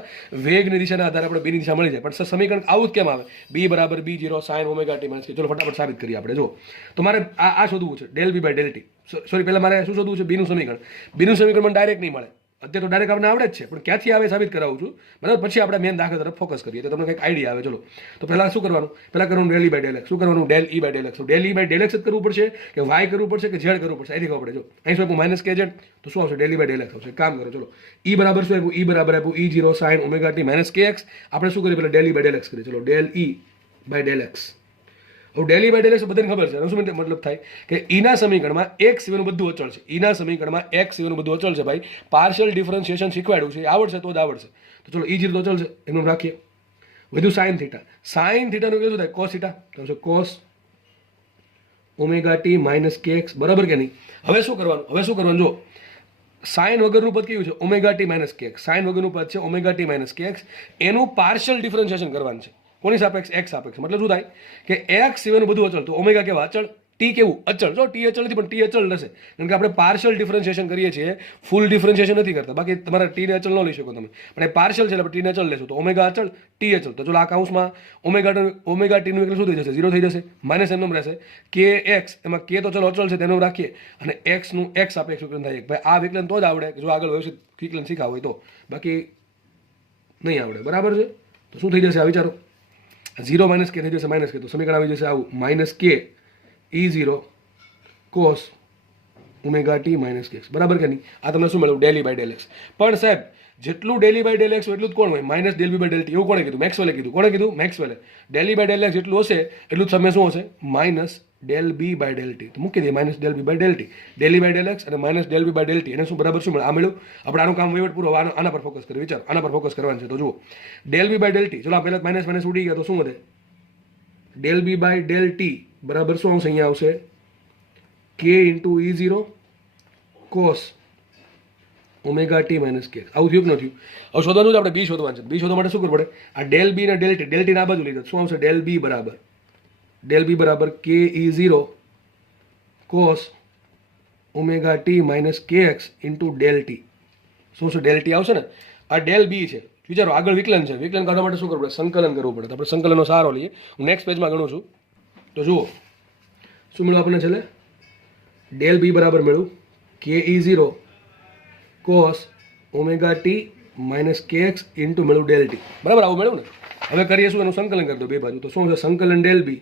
વેગની દિશાના આધારે આપણે બીની દિશા મળી જાય. પણ સમીકરણ આવું જ કેમ આવે? B બરાબર B0 sin omega T minus KX. ચલો ફટાફટ સાબિત કરીએ આપણે. જો તો મારે આ શોધવું છે, del B by del t. Sorry પહેલાં મારે શું શોધવું છે? બીનું સમીકરણ. બીનું સમીકરણ મને ડાયરેક્ટ નહીં મળે, અત્યારે તો ડાયરેક્ટ આપણે આવડે જ છે, પણ ક્યાંથી આવે સાબિત કરાવું છું, બરાબર. પછી આપણે મેન દાખલા તરફ ફોકસ કરીએ તો તમને કંઈક આઈડિયા આવે. ચલો તો પહેલાં શું કરવાનું? પહેલાં કરવાનું del E by del x. શું કરવાનું? Del E by del x. Del E by del x જ કરવું પડશે કે વાય કરવું પડશે કે ઝેડ કરવું પડશે? અહીંથી ખબર પડે. જો અહીં શું આપ્યું? માઇનસ કે ઝેડ, તો શું આવશે? Del E by del x આવશે. કામ કરો, ચલો E બરાબર શું આપ્યું? E બરાબર આપ્યું E0 sin omega T minus KX. આપણે શું કરીએ? પહેલાં del E by del X કરીએ. ચલો del E by del X. હવે del E by del X બધાને ખબર છે. શું મતલબ થાય કે ઈના સમીકરણમાં એક સિવાયનું બધું અચળ છે. ઈના સમીકરણમાં એક સિવાયનું બધું અચળ છે ભાઈ. પાર્શિયલ ડિફરન્શિએશન શીખવાડ્યું છે, આવડશે તો જ આવડશે. તો ચલો E0 તો અચળ છે, એનું રાખીએ. વધુ સાઇન થીટા. સાઇન થીટાનું કેવું થાય? Cos theta. તો cos omega T minus KX, બરાબર કે નહીં? હવે શું કરવાનું? જો સાઇન વગરનું પદ કેવું છે omega T minus k x. Sign વગરનું પદ છે omega T minus k x. એનું પાર્શિયલ ડિફરન્શિએશન કરવાનું છે. કોની સાપેક્ષ? એક્સ સાપેક્ષ. મતલબ શું થાય કે એક્સ સિવાયનું બધું અચળ, તો ઓમેગા કેવા અચળ, ટી કેવું અચળ. જો ટી અચળ નથી પણ ટી અચળ રહેશે, કારણ કે આપણે પાર્શિયલ ડિફરન્શિએશન કરીએ છીએ, ફૂલ ડિફરન્શિએશન નથી કરતા. બાકી તમારે ટીને અચળ ન લઈ શકો તમે, પણ એ પાર્શિયલ છે એટલે આપણે ટીને અચળ લેશું. તો ઓમેગા અચળ, ટી અચળ. તો ચલો આ કાઉન્સમાં ઓમેગા ટીનું એટલે શું થઈ જશે? 0 થઈ જશે. માઇનસ એમનું રહેશે કે એક્સ, એમાં કે તો ચલો અચળ છે તેનું રાખીએ, અને એક્સનું એક્સ સાપેક્ષ વિકલન થાય. ભાઈ આ વિકલન તો જ આવડે જો આગળ વ્યવસ્થિત વિકલન શીખાવ હોય તો, બાકી નહીં આવડે. બરાબર છે? તો શું થઈ જશે આ વિચારો? 0 માઇનસ કે થઈ જશે માઇનસ કે, તો સમીકરણ આવી જશે આવું, minus k E0 cos omega T minus k x. બરાબર કે નહીં? આ તમને શું મળ્યું? Del E by del x. પણ સાહેબ જેટલું ડેલી બાય ડેલ એક્સ હોય એટલું જ કોણ હોય? Minus del B by del T. એવું કોણે કીધું? મેક્સવેલે કીધું. કોણે કીધું? મેક્સવેલે. ડેલી બાય ડેલ એક્સ જેટલું હશે એટલું જ સમય શું હશે? Minus del B by del T. તો મૂકી દઈએ minus del B by del T. Del E by del X અને minus del B by del T. એને શું બરાબર શું મળે? આ મળ્યું. આપણે આનું કામ વહીવટ પૂરો. આના પર ફોકસ કરીએ. વિચાર, આના પર ફોકસ કરવાનું છે. તો જુઓ, del B by del T. ચલો આ પહેલા માઇનસ માઇનસ ઉડી ગયા તો શું વધે? Del B by del T બરાબર શું આવશે? અહીંયા આવશે k into E0 cos omega T minus k. આવું થયું કે ન થયું? હવે શોધવાનું છે આપણે, બી શોધવાનું છે. બી શોધવા માટે શું કરવું પડે? આ ડેલ બી ને ડેલ ટી ના બાજુ લીધા શું આવશે? ડેલ બી બરાબર કે E0 cos omega T minus k x into del t. શું છે? ડેલ ટી આવશે ને. આ ડેલ બી છે. વિચારો આગળ વિકલન છે. વિકલન કાઢવા માટે શું કરવું પડે? સંકલન કરવું પડે. તો આપણે સંકલનનો સહારો લઈએ. હું નેક્સ્ટ પેજમાં ગણું છું. તો જુઓ શું મળ્યું આપણને છેલ્લે? ડેલ બી બરાબર મળ્યું કે E0 cos omega T minus k x into મળ્યું ડેલ ટી. બરાબર આવું મળ્યું ને. હવે કરીએ શું? એનું સંકલન કરી દો બે બાજુ. તો શું છે? સંકલન ડેલ બી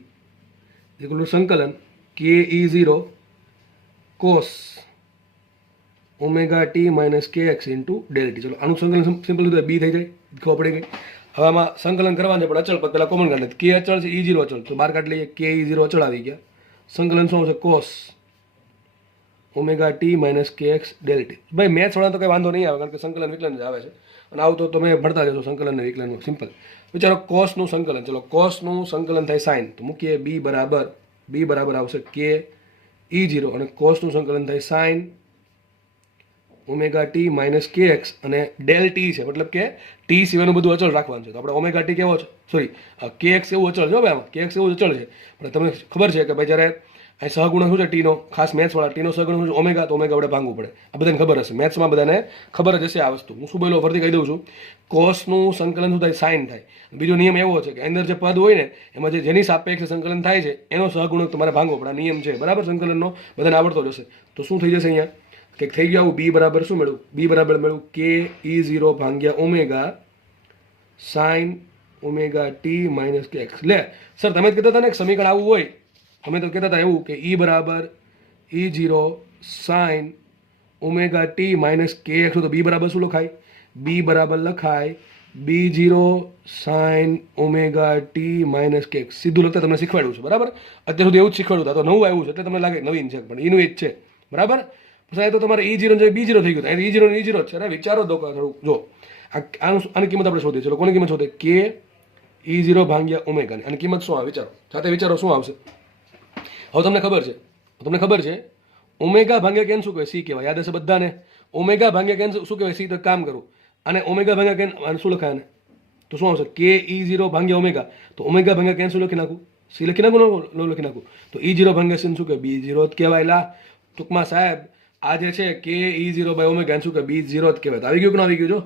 એકલું સંકલન કે E0 cos omega T minus k x into del T. ચલો આનું સંકલન સિમ્પલ લીધું, બી થઈ જાય, ખબર પડી ગઈ. હવે આમાં સંકલન કરવાનું છે પણ અચળ પદ પહેલાં કોમન કાઢે. કે અચળ છે, E0 અચળ, તો બહાર કાઢી લઈએ. કે E0 અચળ આવી ગયા. સંકલન શું આવશે? Cos omega T minus k x del t. ભાઈ મેથ્સ વાળા તો કંઈ વાંધો નહીં આવે, કારણ કે સંકલન વિકલન જ આવે છે. અને આવું તો તમે ભણતા જશો સંકલન અને વિકલનનું સિમ્પલ. વિચારો કોસનું સંકલન. ચલો કોસનું સંકલન થાય સાઇન, તો મૂકીએ બી બરાબર આવશે કે E0, અને કોસનું સંકલન થાય sign omega T minus k x, અને ડેલ ટી છે, મતલબ કે ટી સિવાયનું બધું અચળ રાખવાનું છે. તો આપણે ઓમેગા ટી કેવો છે? સોરી, કે એક્સ એવું અચળ છે. ભાઈ આમાં કે એક્સ એવું અચળ છે, પણ તમને ખબર છે કે ભાઈ જ્યારે આ સહગુણક શું છે ટીનો? ખાસ મેથ્સવાળા ટીનો સહગુણક શું છે? ઓમેગા. તો ઓમેગા આપણે ભાંગવું પડે. આ બધાને ખબર હશે, મેથ્સમાં બધાને ખબર જ હશે આ વસ્તુ. હું શું બોલો ફરીથી કહી દઉં છું. કોસનું સંકલન શું થાય? સાઇન થાય. બીજો નિયમ એવો છે કે અંદર જે પદ હોય ને એમાં જેની સાપેક્ષે સંકલન થાય છે એનો સહગુણક તમારે ભાંગવો પડે. આ નિયમ છે બરાબર સંકલનનો, બધાને આવડતો જ હશે. તો શું થઈ જશે અહીંયા? કે થઈ ગયું બી બરાબર શું મળ્યું? બી બરાબર મળ્યું કે E0 ભાંગ્યા omega sign omega T minus k x. લે સર તમે જ કહેતા હતા ને એક સમીકરણ આવું હોય, અમે તો કહેતા હતા એવું કે E બરાબર E0 sign omega T minus k X. તો બી બરાબર શું લખાય? બી બરાબર લખાય B0 sign omega T minus k x. સીધું લખતા તમને શીખવાડ્યું છે બરાબર. અત્યાર સુધી એવું જ શીખવાડ્યું હતું, તો નવું આવ્યું છે એટલે તમને લાગે નવીન છે, પણ એનું એ જ છે બરાબર. પછી તો તમારે E0 B0 થઈ ગયું. E0 ને E0 છે. અરે વિચારો દો થોડું. જો આની કિંમત આપણે શોધીએ. ચલો કોની કિંમત શોધે? કે E0 ભાંગ્યા ઓમેગા. આની કિંમત શું આવે? વિચારો સાથે, વિચારો શું આવશે? હવે તમને ખબર છે ઓમેગા ભાંગ્યા કેન શું કહેવાય? સી કહેવાય. યાદ હશે બધાને? ઓમેગા ભાંગ્યા કેન શું કહેવાય? સી. તો કામ કરું અને ઓમેગા ભાંગ્યા કેન શું લખાય ને? તો શું આવશે? કે E0 ભાંગ્યા ઓમેગા. તો ઓમેગા ભાંગ્યા કેન શું લખી નાખું? સી લખી નાખું, ન લખી નાખું? તો E0 ભાંગ્યા સી શું કહેવાય? B0 જ કહેવાય. લા ટૂંકમાં સાહેબ આ જે છે કે E0 બાય ઓમેગા શું કહેવાય? B0 જ કહેવાય. આવી ગયું કે ન આવી ગયું? જો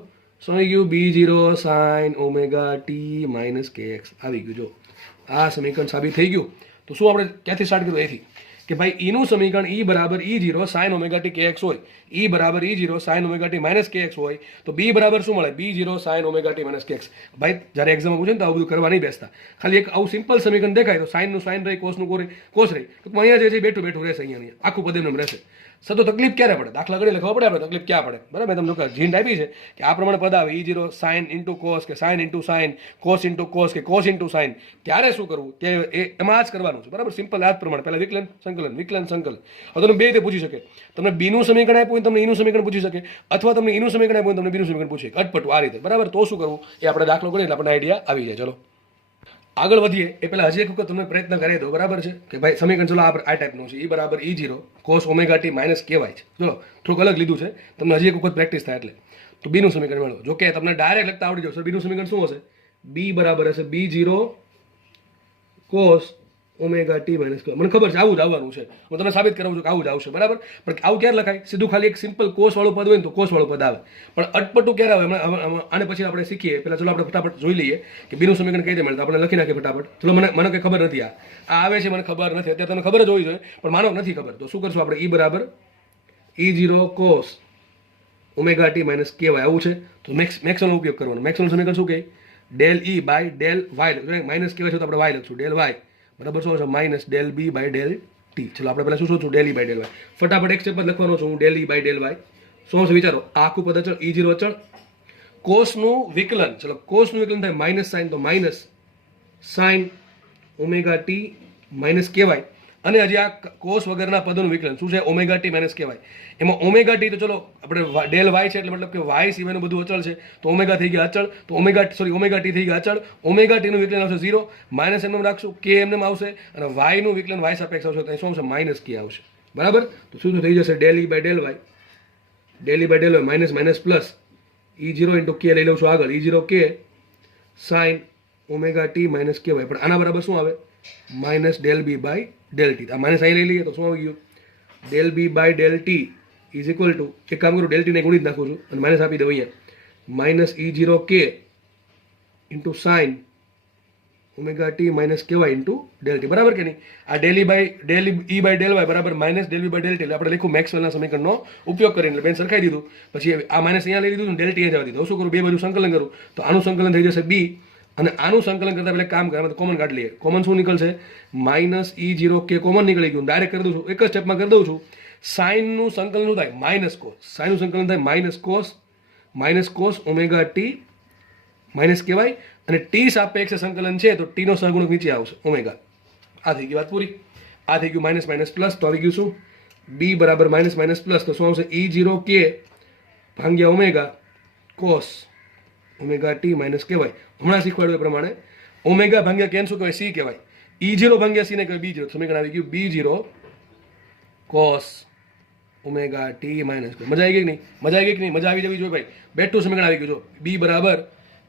શું આવી ગયું? B0 sign omega T minus k x આવી ગયું. જો આ સમીકરણ સાબિત થઈ ગયું. તો શું આપણે ક્યાંથી સ્ટાર્ટ કર્યું? અહીંથી કે ભાઈ ઈનું સમીકરણ E બરાબર E0 સાઇન ઓમેગા ટી કે એક્સ હોય, E બરાબર E0 sign omega T minus k x હોય, તો B બરાબર શું મળે? B0 sign omega T minus k x. ભાઈ જ્યારે એક્ઝામમાં પૂછે ને તો આવું બધું કરવા નહીં બેસતા. ખાલી એક આવું સિમ્પલ સમીકરણ દેખાય તો સાઇનનું સાઇન રહી, કોસનું કોસ રહી, તો અહીંયા જે છે બેઠું રહેશે. અહીંયા આખું પદ એમ રહેશે. સતો તકલીફ ક્યારે પડે? દાખલા ગણી લખવા પડે આપણે, તકલીફ ક્યાં પડે? બરાબર. તમને જીન્ટ આપી છે કે આ પ્રમાણે પદ આવે E0 સાઇન ઇન્ટુ કોસ, કે sine into sine, cos into cos, કે કોસ ઇન્ટુ સાઇન, ત્યારે શું કરવું તે એમાં જ કરવાનું છે બરાબર. સિમ્પલ આ જ પ્રમાણે પહેલા વિકલન સંકલન, વિકલન સંકલન. હવે તમે બે રીતે પૂછી શકે. તમને બીનું સમીકરણ આપ્યું તમને ઈનું સમીકરણ પૂછી શકે, અથવા તમને ઈનું સમીકરણ આપ્યું તમને બીનું સમીકરણ પૂછી શકે. અટપટું આ રીતે બરાબર. તો શું કરવું એ આપણે દાખલો ગણીએ એટલે આપણને આઈડિયા આવી જાય. ચલો આગળ વધીએ એ પહેલાં હજી એક વખત તમને પ્રયત્ન કરી દો, બરાબર છે કે ભાઈ સમીકરણ ચલો આ ટાઈપનું છે, ઈ બરાબર E0 cos omega T minus k y છે. ચલો થોડુંક અલગ લીધું છે, તમને હજી એક વખત પ્રેક્ટિસ થાય એટલે. તો બીનું સમીકરણ મેળવો. જો કે તમને ડાયરેક્ટ લખતા આવડી જશે. બીનું સમીકરણ શું હશે? બી બરાબર હશે B0 cos omega T minus કેવાય. મને ખબર છે આવું જ આવવાનું છે, હું તમને સાબિત કરાવું છું કે આવું જ આવશે, બરાબર. પણ આવું ક્યારે લખાય? સીધું ખાલી એક સિમ્પલ કોસ વાળું પદ હોય ને તો કોસ વાળું પદ આવે, પણ અટપટું ક્યારે આવે? આને પછી આપણે શીખીએ. પહેલા ચલો આપણે ફટાફટ જોઈ લઈએ કે બીનું સમીકરણ કઈ રીતે મળે. આપણે લખી નાખીએ ફટાફટ. ચલો મને કંઈ ખબર નથી, આ આવે છે મને ખબર નથી. અત્યારે તમને ખબર જ હોવી જોઈએ, પણ માનો નથી ખબર. તો શું કરશું આપણે? ઈ બરાબર E0 cos omega T minus કેવાય આવું છે. તો મેક્સવેલનો ઉપયોગ કરવાનો. મેક્સવેલનું સમીકરણ શું કહે? Del E by del y. Minus k y છે તો આપણે વાય લખશું, ડેલ વાય બરાબર શું છે? Minus del B by del T. ચલો આપણે પહેલા શું શોધશું? Del E by del Y. ફટાફટ એક સ્ટેપ પર લખવાનો છું હું. Del E by del Y શું છે વિચારો? આ આખું પદ અચળ, E0 અચળ, કોસનું વિકલન. ચલો કોસનું વિકલન થાય માઇનસ સાઇન, તો minus sign omega T minus કેવાય. અને હજી આ કોસ વગરના પદોનું વિકલન શું છે? ઓમેગા ટી માઇનસ કેવાય. એમાં ઓમેગા ટી તો ચલો આપણે ડેલ વાય છે એટલે મતલબ કે વાય સિવાયનું બધું અચળ છે, તો ઓમેગા થઈ ગયા અચળ, તો ઓમેગા ટી થઈ ગયા અચળ. ઓમેગા ટીનું વિકલન આવશે 0, માઇનસ એમને રાખશું, કે એમને આવશે, અને વાયનું વિકલન વાય સાપેક્ષ આવશે, તો શું આવશે? માઇનસ કે આવશે, બરાબર. તો શું થઈ જશે? Del E by del y, del E by del y minus minus plus E0 into k લઈ લઉં છું આગળ, E0 કે સાઇન ઓમેગા ટી માઇનસ કેવાય. પણ આના બરાબર શું આવે? Minus del B by del t. આ માઇનસ અહીં લઈ લઈએ તો શું આવી ગયું? Del B by del t is equal to, એક કામ કરું ડેલ ટીને ગુણી જ નાખું છું અને માઇનસ આપી દઉં અહીંયા, minus E0 K into sine omega T minus K Y into del T, બરાબર કે નહીં? આ del E by del Y બરાબર minus del B by del T. એટલે આપણે લખ્યું મેક્સવેલના સમીકરણનો ઉપયોગ કરીને બેન સરખાઈ દીધું. પછી આ માઇનસ અહીંયા લઈ લીધું, ડેલ ટી અહીંયા જવા દીધું. શું કરું? બે બાજુ સંકલન કરું તો આનું સંકલન થઈ જશે બી, અને આનું સંકલન કરતા પહેલા કામ કરે કોમન કાઢી લઈએ. કોમન શું નીકળશે? માઇનસ E0 કે કોમન નીકળી ગયું. ડાયરેક્ટ કરી દઉં છું, એક જ સ્ટેપમાં કરી દઉં છું. સાઇનનું સંકલન શું થાય? Minus cos. સાઇનનું સંકલન થાય minus cos omega T minus કહેવાય, અને ટી સાપેક્ષ સંકલન છે તો ટીનો સહગુણક નીચે આવશે ઓમેગા. આ થઈ ગઈ વાત પૂરી. આ થઈ ગયું માઇનસ માઇનસ પ્લસ, તો આવી ગયું શું? બી બરાબર માઇનસ માઇનસ પ્લસ, તો શું આવશે? E0 કે ભાંગ્યા omega cos omega T minus કહેવાય. હમણાં શીખવાડ્યું એ પ્રમાણે ઓમેગા ભાંગ્યા કેન શું કહેવાય? સી કહેવાય. E0 ભાંગ્યા સી ને કહેવાય B0. સમીકરણ આવી ગયું B0 cos omega T minus. મજા આવી ગઈ કે નહીં? મજા આવી ગઈ કે નહીં? મજા આવી જવી જોઈએ ભાઈ. બેઠું સમીકરણ આવી ગયું. જો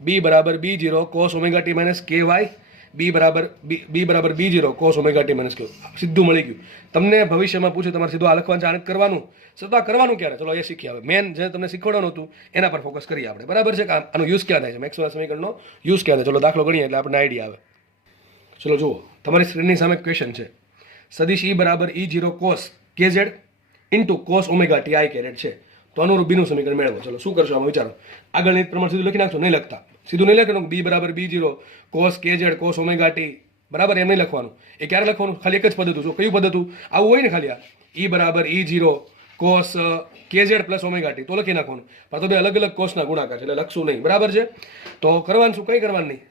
બી બરાબર B0 cos omega T minus કેવાય, બી બરાબર B0 cos omega T minus કેવાય. સીધું મળી ગયું. તમને ભવિષ્યમાં પૂછે તમારે સીધું આ લખવાનું છે, આને કરવાનું. છતાં કરવાનું ક્યારે? ચલો એ શીખીએ. હવે મેન જે તમને શીખવાડવાનું હતું એના પર ફોકસ કરીએ આપણે, બરાબર છે? કે આનો યુઝ ક્યાં થાય છે? મેક્સવેલના સમીકરણનો યુઝ ક્યાં થાય? ચલો દાખલો ગણીએ એટલે આપણને આઈડિયા આવે. ચલો જુઓ, તમારી સ્ક્રીનની સામે ક્વેશ્ચન છે. સદિશ E બરાબર E0 cos KZ into cos omega t i caret છે. તો અનુરૂપ બીનું સમીકરણ મેળવો. ચલો શું કરશો આમાં વિચારો. આગળની પ્રમાણે સીધું લખી નાખશો? નહીં લખતા. સીધું નહીં લખવાનું બી બરાબર B0 cos KZ cos omega T, બરાબર? એમ નહીં લખવાનું. એ ક્યારે લખવાનું? ખાલી એક જ પદ હતું. કયું પદ હતું? આવું હોય ને ખાલી આ E બરાબર E0 cos KZ plus omega T, તો લખી નાખવાનું. પણ તો બે અલગ અલગ કોસના ગુણાકાર છે એટલે લખશું નહીં, બરાબર છે? તો કરવાનું શું? કંઈ કરવાનું નહીં.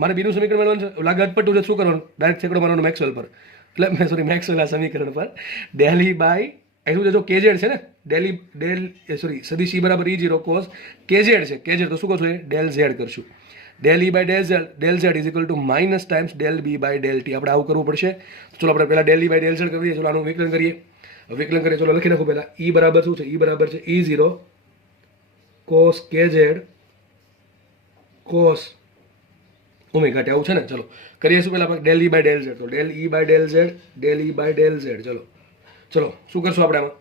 મારે બીનું સમીકરણ મેળવવાનું છે. લાગે અટપટું છે, શું કરવાનું? ડાયરેક્ટ છેકડો મારવાનો મેક્સવેલ પર, એટલે મેક્સવેલના સમીકરણ પર ડેલ ઈ બાય શું છે? જો KZ છે ને, સદિશ E બરાબર E0 કોસ KZ છે. KZ તો શું કરશું? ડેલ Z કરશું. Del E by del Z is equal to minus times del B by del t. આપણે આવું કરવું પડશે. ચલો આપણે પહેલા del E by del Z કરી દઈએ. ચલો આનું વિકલન કરીએ. વિકલન કરીએ. ચલો લખી નાખું પહેલા. E બરાબર શું છે? E બરાબર છે E0 cos KZ cos omega t. આવું છે ને? ચલો કરીએ શું પહેલા આપણે? Del E by del Z. તો del E by del Z, del E by del Z. ચલો શું કરશું આપણે આમાં?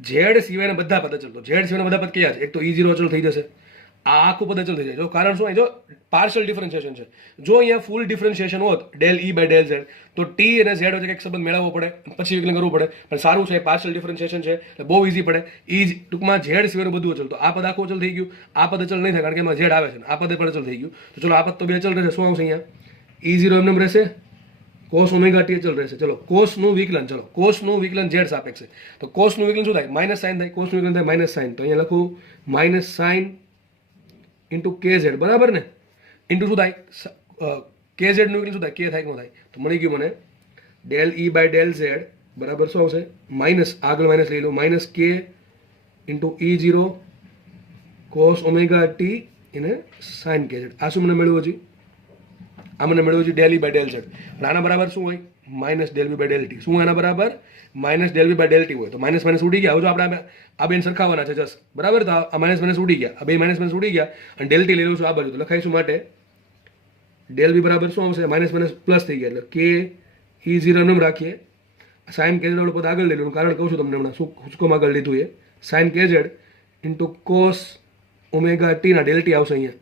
ઝેડ સિવાયના બધા પદ અચળ. તો ઝેડ સિવાયના બધા પદ કયા છે? એક તો E0 અચળ થઈ જશે, આ આખું પદ અચળ થઈ જાય. જો કારણ શું? જો પાર્શિયલ ડિફરન્શિએશન છે. જો અહીંયા ફૂલ ડિફરન્શિએશન હોત del E by del Z, તો ટી અને ઝેડ વચ્ચે કંઈક સંબંધ મેળવવો પડે, પછી વિકલન કરવું પડે. પણ સારું છે પાર્શિયલ ડિફરન્શિએશન છે એટલે બહુ ઇઝી પડે. ટૂંકમાં ઝેડ સિવાયનું બધું અચળ. તો આ પદ આખું અચળ થઈ ગયું, આ પદ અચળ નહીં થાય કારણ કે એમાં ઝેડ આવે છે, આ પદ પણ અચળ થઈ ગયું. તો ચલો આ પદ તો બે અચળ રહેશે. શું આવશે અહીંયા? E0 એમને રહેશે, કોસ ઓમેગા ટી અચળ રહેશે. ચલો કોસનું વિકલન, ચલો કોસનું વિકલન ઝેડ સાપેક્ષે. તો કોસનું વિકલન શું થાય? માઇનસ સાઇન થાય. કોસનું વિકલન થાય માઇનસ સાઇન. તો અહીંયા લખું માઇનસ સાઇન ઇન્ટુ KZ, બરાબર ને? ઇન્ટુ શું થાય? KZ નું વિકલન શું થાય? કે થાય કે ન થાય? તો મળી ગયું મને del E by del Z બરાબર શું આવશે? માઇનસ, આગળ માઇનસ લઈ લો, minus k into E0 cos omega t એને સાઇન KZ. આ શું મને મળ્યું હજી? આ મને મેળવ્યું છે del E by del z. આના બરાબર શું હોય? Minus del B by del t. શું આના બરાબર? Minus del B by del t હોય. તો માઇનસ માઇનસ ઉડી ગયા. હવે જો આપણે આ બેન સરખાવવાના છે જસ, બરાબર. તો આ માઇનસ માઇનસ ઉડી ગયા, આ બે માઇનસ માઇનસ ઉડી ગયા અને ડેલ ટી લઈ લઉં છું આ બાજુ. તો લખાઈશું માટે ડેલ બી બરાબર શું આવશે? માઇનસ માઇનસ પ્લસ થઈ ગયા, એટલે કે ઈ ઝીરો નું રાખીએ. સાઇન કે ઝેડ પદ આગળ લઈ લઉં, કારણ કહું છું તમને હમણાં સૂચકોમાં આગળ લીધું એ. સાઇન કે Z into cos omega T ના ડેલ ટી આવશે અહીંયા.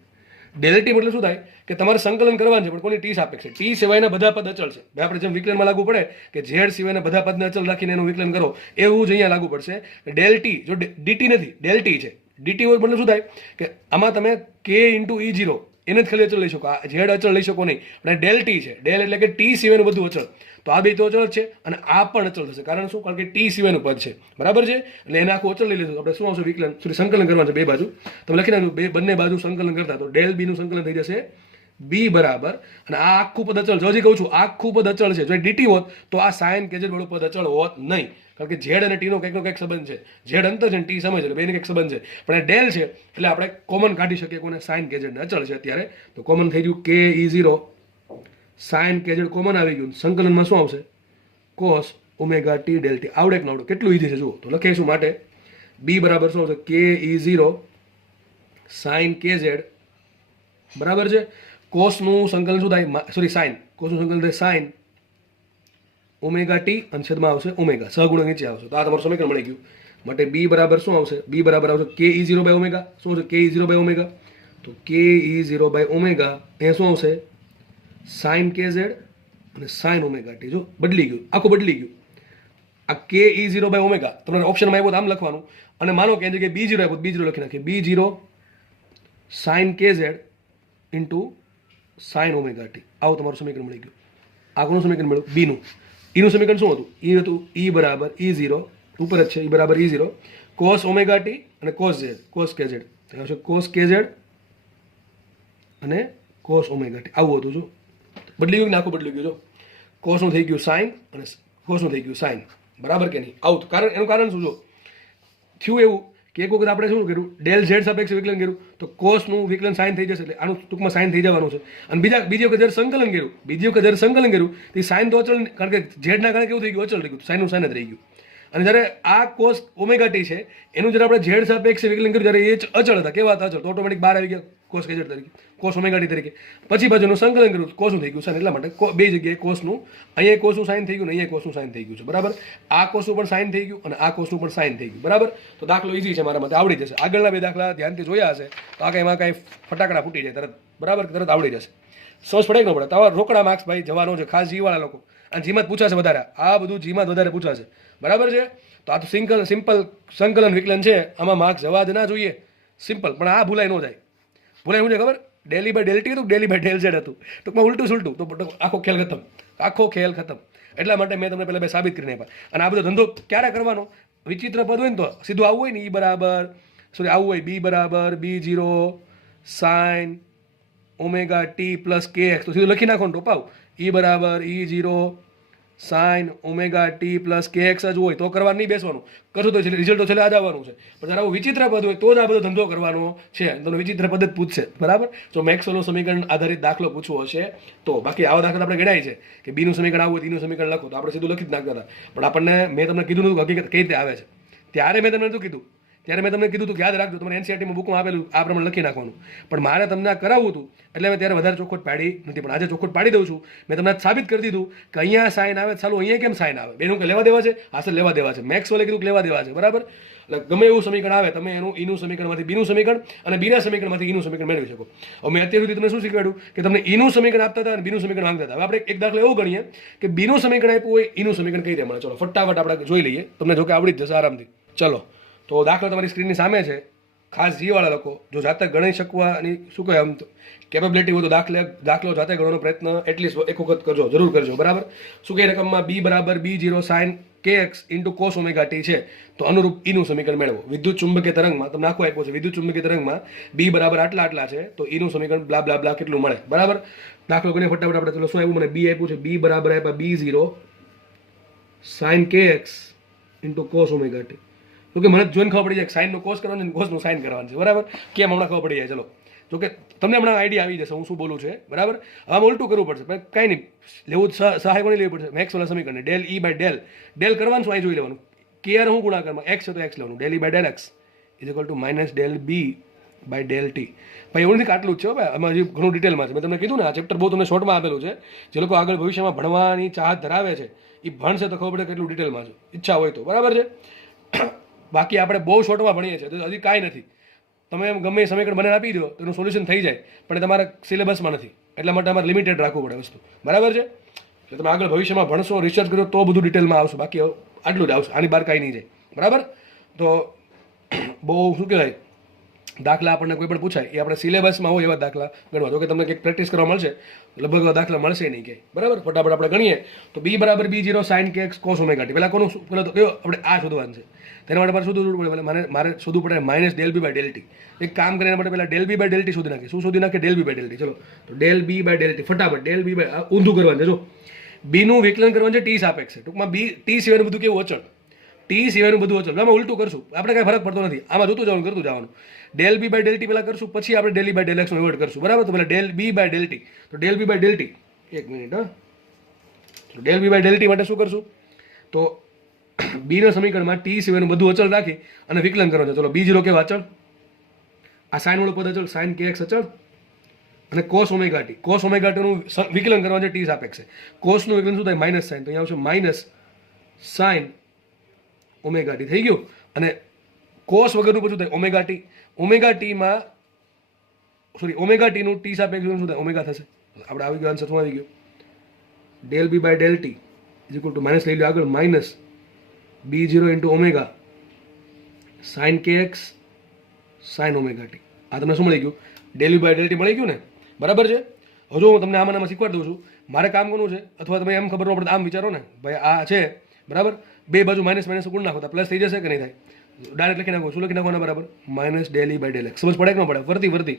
ડેલ ટી મતલબ શું થાય કે તમારે સંકલન કરવાનું છે, પણ કોની ટી સાપેક્ષે? ટી સિવાયના બધા પદ અચળ છે. ભાઈ આપણે જેમ વિકલનમાં લાગુ પડે કે ઝેડ સિવાયના બધા પદને અચળ રાખીને એનું વિકલન કરો, એવું જ અહીંયા લાગુ પડશે. ડેલ ટી જો ડીટી નથી, ડેલ ટી છે. ડીટી હોય મતલબ શું થાય કે આમાં તમે કે ઇન્ટુ ઈ ઝીરો એને જ ખાલી અચળ લઈ શકો, આ ઝેડ અચળ લઈ શકો નહીં. પણ ડેલ ટી છે. ડેલ એટલે કે ટી સિવાયનું બધું અચળ. તો આ બે તો અચળ છે અને આ પણ અચળ થશે. કારણ શું? કારણ કે ટી સિવાયનું પદ છે, બરાબર છે. એટલે એને આખું અચળ લઈ લીધું. આપણે શું આવશે? વિકલન સંકલન કરવાનું છે બે બાજુ. તમે લખી નાખ્યું બંને બાજુ સંકલન કરતા, તો ડેલ બી નું સંકલન થઈ જશે બી બરાબર, અને આ આખું પદ અચળ. જો હજી કહું છું આખું પદ અચળ છે. જો ડીટી હોત તો આ સાઇન કે ઝેડ વાળું પદ અચળ હોત નહીં, કારણ કે ઝેડ અને ટીનો કંઈક નો કંઈક સંબંધ છે. ઝેડ અંતર છે, ટી સમય છે, બેને કંઈક સંબંધ છે. પણ એ ડેલ છે એટલે આપણે કોમન કાઢી શકીએ કોને? સાઇન કે ઝેડ ને અચળ છે અત્યારે. તો કોમન થઈ ગયું કે ઈ ઝીરો, સાઇન કે ઝેડ કોમન આવી ગયું. સંકલનમાં શું આવશે? Cos omega T del T. આવડે કે ના આવડે? કેટલું ઈઝી છે જુઓ. તો લખીશું માટે બી બરાબર શું આવશે? કે ઈ ઝીરો સાઇન કે ઝેડ, બરાબર છે. કોસનું સંકલન શું થાય? Sorry sign. કોસનું સંકલન થાય સાઇન ઓમેગા ટી અને છેદમાં આવશે ઓમેગા, સહગુણક નીચે આવશે. તો આ તમારું સમીકરણ મળી ગયું. માટે બી બરાબર શું આવશે? બી બરાબર આવશે કે ઈ ઝીરો બાય ઓમેગા. શું છે? કે ઈ ઝીરો બાય ઓમેગા. તો k E zero by omega એ શું આવશે? સાઇન કે ઝેડ અને સાઇન ઓમેગા ટી. જો બદલી ગયું, આખું બદલી ગયું. આ કે ઈ ઝીરો બાય ઓમેગા તમારે ઓપ્શનમાં આવ્યું આમ લખવાનું, અને માનો કે જગ્યાએ બી ઝીરો આવ્યું, બી ઝીરો લખી નાખીએ. બી ઝીરો સાઇન કે Z into sine omega t. આવું તમારું સમીકરણ મળી ગયું. આગળનું સમીકરણ મળ્યું બીનું. ઈનું સમીકરણ શું હતું? ઈ હતું ઈ બરાબર ઈ ઝીરો, ઉપર જ છે, ઈ બરાબર E zero cos omega T અને કોસ ઝેડ, કોસ કે ઝેડ. આવશે કોસ કે ઝેડ અને કોસ ઓમેગા ટી. આવું હતું. જો બદલી ગયું ને? આખું બદલી ગયું. જો કોસનું થઈ ગયું સાઇન અને કોસનું થઈ ગયું સાઇન, બરાબર કે નહીં? આવું. કારણ એનું કારણ શું? જો થયું એવું કે એક વખત આપણે શું કર્યું? ડેલ ઝેડ સાપેક્ષે વિકલન કર્યું, તો કોસનું વિકલન સાઇન થઈ જશે, એટલે આનું ટૂંકમાં સાઇન થઈ જવાનું છે. અને બીજી વખત જ્યારે સંકલન કર્યું, સંકલન કર્યું તો સાઇન તો અચળ, કારણ કે ઝેડના કારણે કેવું થઈ ગયું? અચળ થઈ ગયું, સાઇનનું સાઇન જ રહી ગયું. અને જ્યારે આ કોસ ઓમેગા ટી છે એનું જ્યારે આપણે ઝેડ સાપેક્ષે વિકલન કર્યું ત્યારે એ અચળ હતા. કેવા હતા? અચળ. તો ઓટોમેટિક બહાર આવી ગયા કોસ કે ઝેડ તરીકે, કોસ ઓમેગા ટી તરીકે. પછી બાજુનું સંકલન કર્યું, કોસનું થઈ ગયું સાઇન. એટલા માટે બે જગ્યાએ કોસનું, અહીંયા કોસનું સાઇન થઈ ગયું ને અહીંયા કોસનું સાઇન થઈ ગયું છે, બરાબર. આ કોસનું પણ સાઇન થઈ ગયું અને આ કોસનું પણ સાઇન થઈ ગયું, બરાબર. તો દાખલો ઈઝી છે, મારા માટે આવડી જશે. આગળના બે દાખલા ધ્યાનથી જોયા હશે તો આ એમાં કાંઈ ફટાકડા ફૂટી જાય તરત, બરાબર, તરત આવડી જશે. સમજ પડે કે ન પડે? તો આવા રોકડા માર્ક્સ ભાઈ જવાનો છે, ખાસ જીવાળા લોકો. અને જીમાં જ પૂછાશે વધારે, આ બધું જીમાં જ વધારે પૂછાશે, બરાબર છે. તો આ તો સિમ્પલ સંકલન વિકલન છે, આમાં માર્ક્સ જવા જ ના જોઈએ, સિમ્પલ. પણ આ ભૂલાય ન જાય. ભૂલાય શું છે ખબર? ડેલી બાય ડેલ ટી હતું, ડેલી બાય ડેલ ઝેડ હતું. ટૂંકમાં ઉલટું સુલટું, તો આખો ખેલ ખતમ, આખો ખેલ ખતમ. એટલા માટે મેં તમને પહેલાં સાબિત કરીને આપ્યા. અને આ બધો ધંધો ક્યારે કરવાનો? વિચિત્ર પદ હોય ને તો સીધું આવું હોય ને, ઈ બરાબર, સોરી આવું હોય બી બરાબર B zero sine omega T plus K X. તો સીધું લખી નાખો ને ટોપાવ, ઈ બરાબર E zero sine omega T plus K X જ હોય તો કરવા નહીં બેસવાનું. કરશું તો રિઝલ્ટ તો છેલ્લે આ જ આવવાનું છે. પણ જ્યારે આવું વિચિત્ર પદ હોય તો જ આ બધો ધંધો કરવાનો છે. તમને વિચિત્ર પદ જ પૂછશે, બરાબર. જો મેક્સવેલનું સમીકરણ આધારિત દાખલો પૂછવો હશે તો. બાકી આવા દાખલા આપણે ગણાય છે કે બીનું સમીકરણ આવું હોય, ઈનું સમીકરણ લખો, તો આપણે સીધું લખી જ નાખતા હતા. પણ આપણને મેં તમને કીધું નતું હકીકત કઈ રીતે આવે છે. ત્યારે મેં તમને નતું કીધું, ત્યારે મેં તમને કીધું હતું કે યાદ રાખજો, તમારે એનસીઆરટીમાં બુકમાં આપેલું આ પ્રમાણે લખી નાખવાનું. પણ મારે તમને આ કરાવવું હતું એટલે મેં ત્યારે વધારે ચોખવટ પાડી નથી. પણ આજે ચોખવટ પાડી દઉં છું. મેં તમને સાબિત કરી દીધું કે અહીંયા સાઇન આવે, ચાલો અહીંયા કેમ સાઇન આવે? બેનું કે લેવા દેવા છે? હાસલ લેવા દેવા છે. મેક્સવેલે કીધું કે લેવા દેવા છે, બરાબર. એટલે ગમે એવું સમીકરણ આવે તમે એનું ઈનું સમીકરણમાંથી બીનું સમીકરણ અને બીના સમીકરણમાંથી ઈનું સમીકરણ મેળવી શકો. હવે મેં અત્યાર સુધી તમને શું શીખવાડ્યું કે તમને ઈનું સમીકરણ આપતા હતા અને બીનું સમીકરણ માંગતા હતા. હવે આપણે એક દાખલો એવો ગણીએ કે બીનું સમીકરણ આપ્યું હોય, ઈનું સમીકરણ કઈ રીતે મળે. ચલો ફટાફટ આપણે જોઈ લઈએ. તમને જો કે આવડી જ જશે આરામથી. ચલો તો દાખલો તમારી સ્ક્રીનની સામે છે. ખાસ જીવાળા લોકો જો જાતે ગણી શકવાની શું કહે આમ તો કેપેબિલિટી હોય તો દાખલો જાતે ગણવાનો પ્રયત્ન એટલીસ્ટ એક વખત કરજો, જરૂર કરજો, બરાબર. શું કહે રકમમાં બી બરાબર B zero sign k x into cos omega T છે, તો અનુરૂપ ઈનું સમીકરણ મેળવો. વિદ્યુત ચુંબકીય તરંગમાં તમને આખું આપ્યું છે. વિદ્યુત ચુંબકીય તરંગમાં બી બરાબર આટલા છે, તો ઈનું સમીકરણ બ્લા બ્લા બ્લા કેટલું મળે, બરાબર. દાખલો ગણીએ ફટાફટ આપણે. ચલો શું આવ્યું મને? બી આપ્યું છે. બી બરાબર આપ્યા બી zero sign k x into cos omega T. તો કે મને જોઈને ખબર પડી જાય સાઇનનો કોસ કરવાનો અને કોસનું સાઇન કરવાનું છે, બરાબર. કેમ હમણાં ખબર પડી જાય. ચલો જો કે તમને હમણાં આઈડિયા આવી જશે હું શું બોલું છે, બરાબર. હવે આમાં ઉલટું કરવું પડશે, પણ કાંઈ નહીં, લેવું સહાય કોની લેવી પડશે, મેક્સવેલના સમીકરણને ડેલ ઈ બાય ડેલ કરવાનું શું અહીં જોઈ લેવાનું, કેઆર હું ગુણાકારમાં એક્સ છે તો એક્સ લેવાનું, del E by del x is equal to minus del B by del t. ભાઈ એવું નથી કે આટલું જ છે ભાઈ, આમાં હજી ઘણું ડિટેલમાં છે. મેં તમને કીધું ને આ ચેપ્ટર બહુ તમને શોર્ટમાં આપેલું છે. જે લોકો આગળ ભવિષ્યમાં ભણવાની ચાહત ધરાવે છે એ ભણશે તો ખબર પડે કેટલું ડિટેલમાં છે, ઈચ્છા હોય તો, બરાબર છે. બાકી આપણે બહુ શોર્ટમાં ભણીએ છીએ તો હજી કાંઈ નથી. તમે એમ ગમે એ સમીકરણ બનાવી આપી દો તો એનું સોલ્યુશન થઈ જાય, પણ એ તમારા સિલેબસમાં નથી, એટલા માટે અમારે લિમિટેડ રાખવું પડે વસ્તુ, બરાબર છે. એટલે તમે આગળ ભવિષ્યમાં ભણશો, રિસર્ચ કરો તો બધું ડિટેલમાં આવશે, બાકી આટલું જ આવશે, આની બહાર કાંઈ નહીં જાય, બરાબર. તો બહુ શું કહેવાય, દાખલા આપણને કોઈ પણ પૂછાય એ આપણે સિલેબસમાં હોય એવા દાખલા ગણવા. જો કે તમને કંઈક પ્રેક્ટિસ કરવા મળશે, લગભગ દાખલા મળશે નહીં ક્યાંય, બરાબર. ફટાફટ આપણે ગણીએ તો બી બરાબર B0 sign k x cos omega T. પહેલાં કોનું પહેલાં તો કયો આપણે આ શોધવાનું છે, તેના માટે મારે શોધવું પડે, મારે શોધવું પડે minus del B by del T. એક કામ કરીને માટે પહેલાં del B by del t શોધી નાખીએ. શું શોધી નાખીએ? Del B by del T. ચલો તો del B by del t ફટાફટ ડેલ બી બાય ઊંધું કરવાનું છે. જો બીનું વિકલન કરવાનું છે ટી સાપેક્ષ છે, ટૂંકમાં બી ટી સિવાયનું બધું કેવું અચળ, ટી સિવાયનું બધું અચળ. આમાં ઉલટું કરશું આપણે કાંઈ ફરક પડતો નથી, આમાં જોતું જવાનું કરતું જવાનું. Del B by del T પહેલાં કરશું, પછી આપણે ડેલ બાય ડેલ એક્સનો એવોર્ડ કરશું, બરાબર. તો પહેલાં del B by del T. તો del B by del T, એક મિનિટ હા, તો del B by del T માટે શું કરશું, તો બીના સમીકરણમાં ટી સિવાયનું બધું અચળ રાખી અને વિકલન કરવાનું છે. ચલો B0 કેવા અચળ, આ સાઇન વાળું પદ અચળ, સાઇન કે એક્સ અચળ, અને cos omega T. Cos omega ટીનું વિકલન કરવાનું છે ટી સાપેક્ષે. કોસનું વિકલન શું થાય? માઇનસ સાઇન, તો અહીંયા આવશે માઇનસ સાઇન ઓમેગા ટી. થઈ ગયું. અને કોસ વગરનું પછી થાય ઓમેગા ટી. ઓમેગા ટીમાં ઓમેગા ટીનું ટી સાપેક્ષ શું થાય? ઓમેગા થશે. આપણે આવી ગયો આન્સર, શું આવી ગયો? Del B by del t is equal to minus લઈ લો આગળ, minus B0 into omega sine k x sine omega t. આ તમને શું મળી ગયું? Del B by del t મળી ગયું ને, બરાબર છે. હજુ હું તમને આમાં શીખવાડી દઉં છું. મારે કામ કરવું છે, અથવા તમે એમ ખબર ન પડે આમ વિચારો ને, ભાઈ આ છે બરાબર, બે બાજુ માઇનસ માઇનસ ગુણ નાખો તો પ્લસ થઈ જશે કે નહીં થાય? ડાયરેક્ટ લખી નાખો. શું લખી નાખવાના? બરાબર minus del E by del X. સમજ પડે કે ન પડે? ફરતી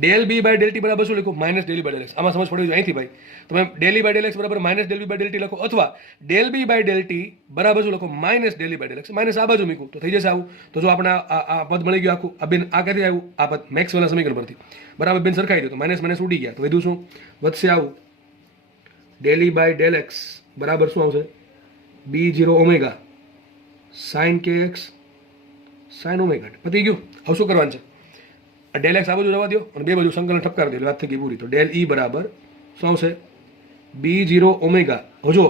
del B by del T બરાબર શું લખો? Minus del by del X. આમાં સમજ પડી જાય અહીંથી ભાઈ. તમે del E by del x બરાબર minus del B by del T લખો, અથવા del B by del T બરાબર શું લખો? Minus del E by del X. Minus આ બાજુ મૂકું તો થઈ જશે આવું. તો જો આપણે આ પદ મળી ગયું આખું, આ બેન આ ક્યાંથી આવ્યું? આ પદ મેક્સવેલના સમીકરણ પરથી, બરાબર. બેન સરખાઈ દો તો માઇનસ માઇનસ ઉડી ગયા, તો વધુ શું વધશે? આવું del E by del x બરાબર શું આવશે? B0 omega sine k x sine omega. પતી ગયું. હવે શું કરવાનું છે? આ ડેલ એક્સ આ બાજુ જવા દો અને બે બાજુ સંકલન ઠપકાર દો, વાત થઈ ગઈ પૂરી. તો ડેલ ઈ બરાબર શું આવશે? B0 omega. હજો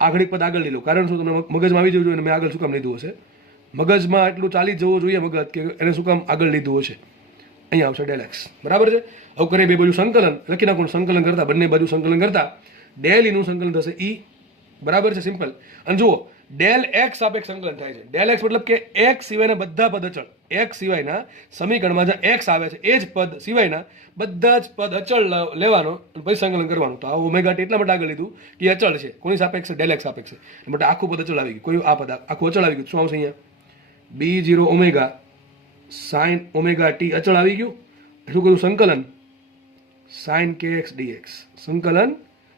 આગળ એક પદ આગળ લીધું, કારણ શું? તમને મગજમાં આવી જવું જોઈએ. મેં આગળ શું કામ લીધું હશે? મગજમાં એટલું ચાલી જ જવું જોઈએ મગજ કે એને શું કામ આગળ લીધું હશે. અહીંયા આવશે ડેલ એક્સ, બરાબર છે. હવે કરે બે બાજુ સંકલન, લખી નાખો. સંકલન કરતા બંને બાજુ સંકલન કરતા ડેલ ઈનું સંકલન થશે ઈ, બરાબર છે, સિમ્પલ. અને જુઓ ડેલ એક્સ સાપેક્ષ સંકલન થાય છે. ડેલ એક્સ મતલબ કે એક્સ સિવાયના બધા પદ અચળ, એક્સ સિવાયના સમીકરણમાં જે એક્સ આવે છે એ જ પદ સિવાયના બધા જ પદ અચળ લેવાનો અને પછી સંકલન કરવાનું. તો આ ઓમેગા ટી એટલા માટે આગળ લીધું કે અચળ છે. કોની સાપેક્ષ? ડેલ એક્સ સાપેક્ષ. એ માટે આખું પદ અચળ આવી ગયું. કોઈ આ પદ આખું અચળ આવી ગયું. શું આવશે અહીંયા? B0 omega sign omega T અચળ આવી ગયું. શું કર્યું? સંકલન સાઇન કે એક્સ ડીએક્સ. સંકલન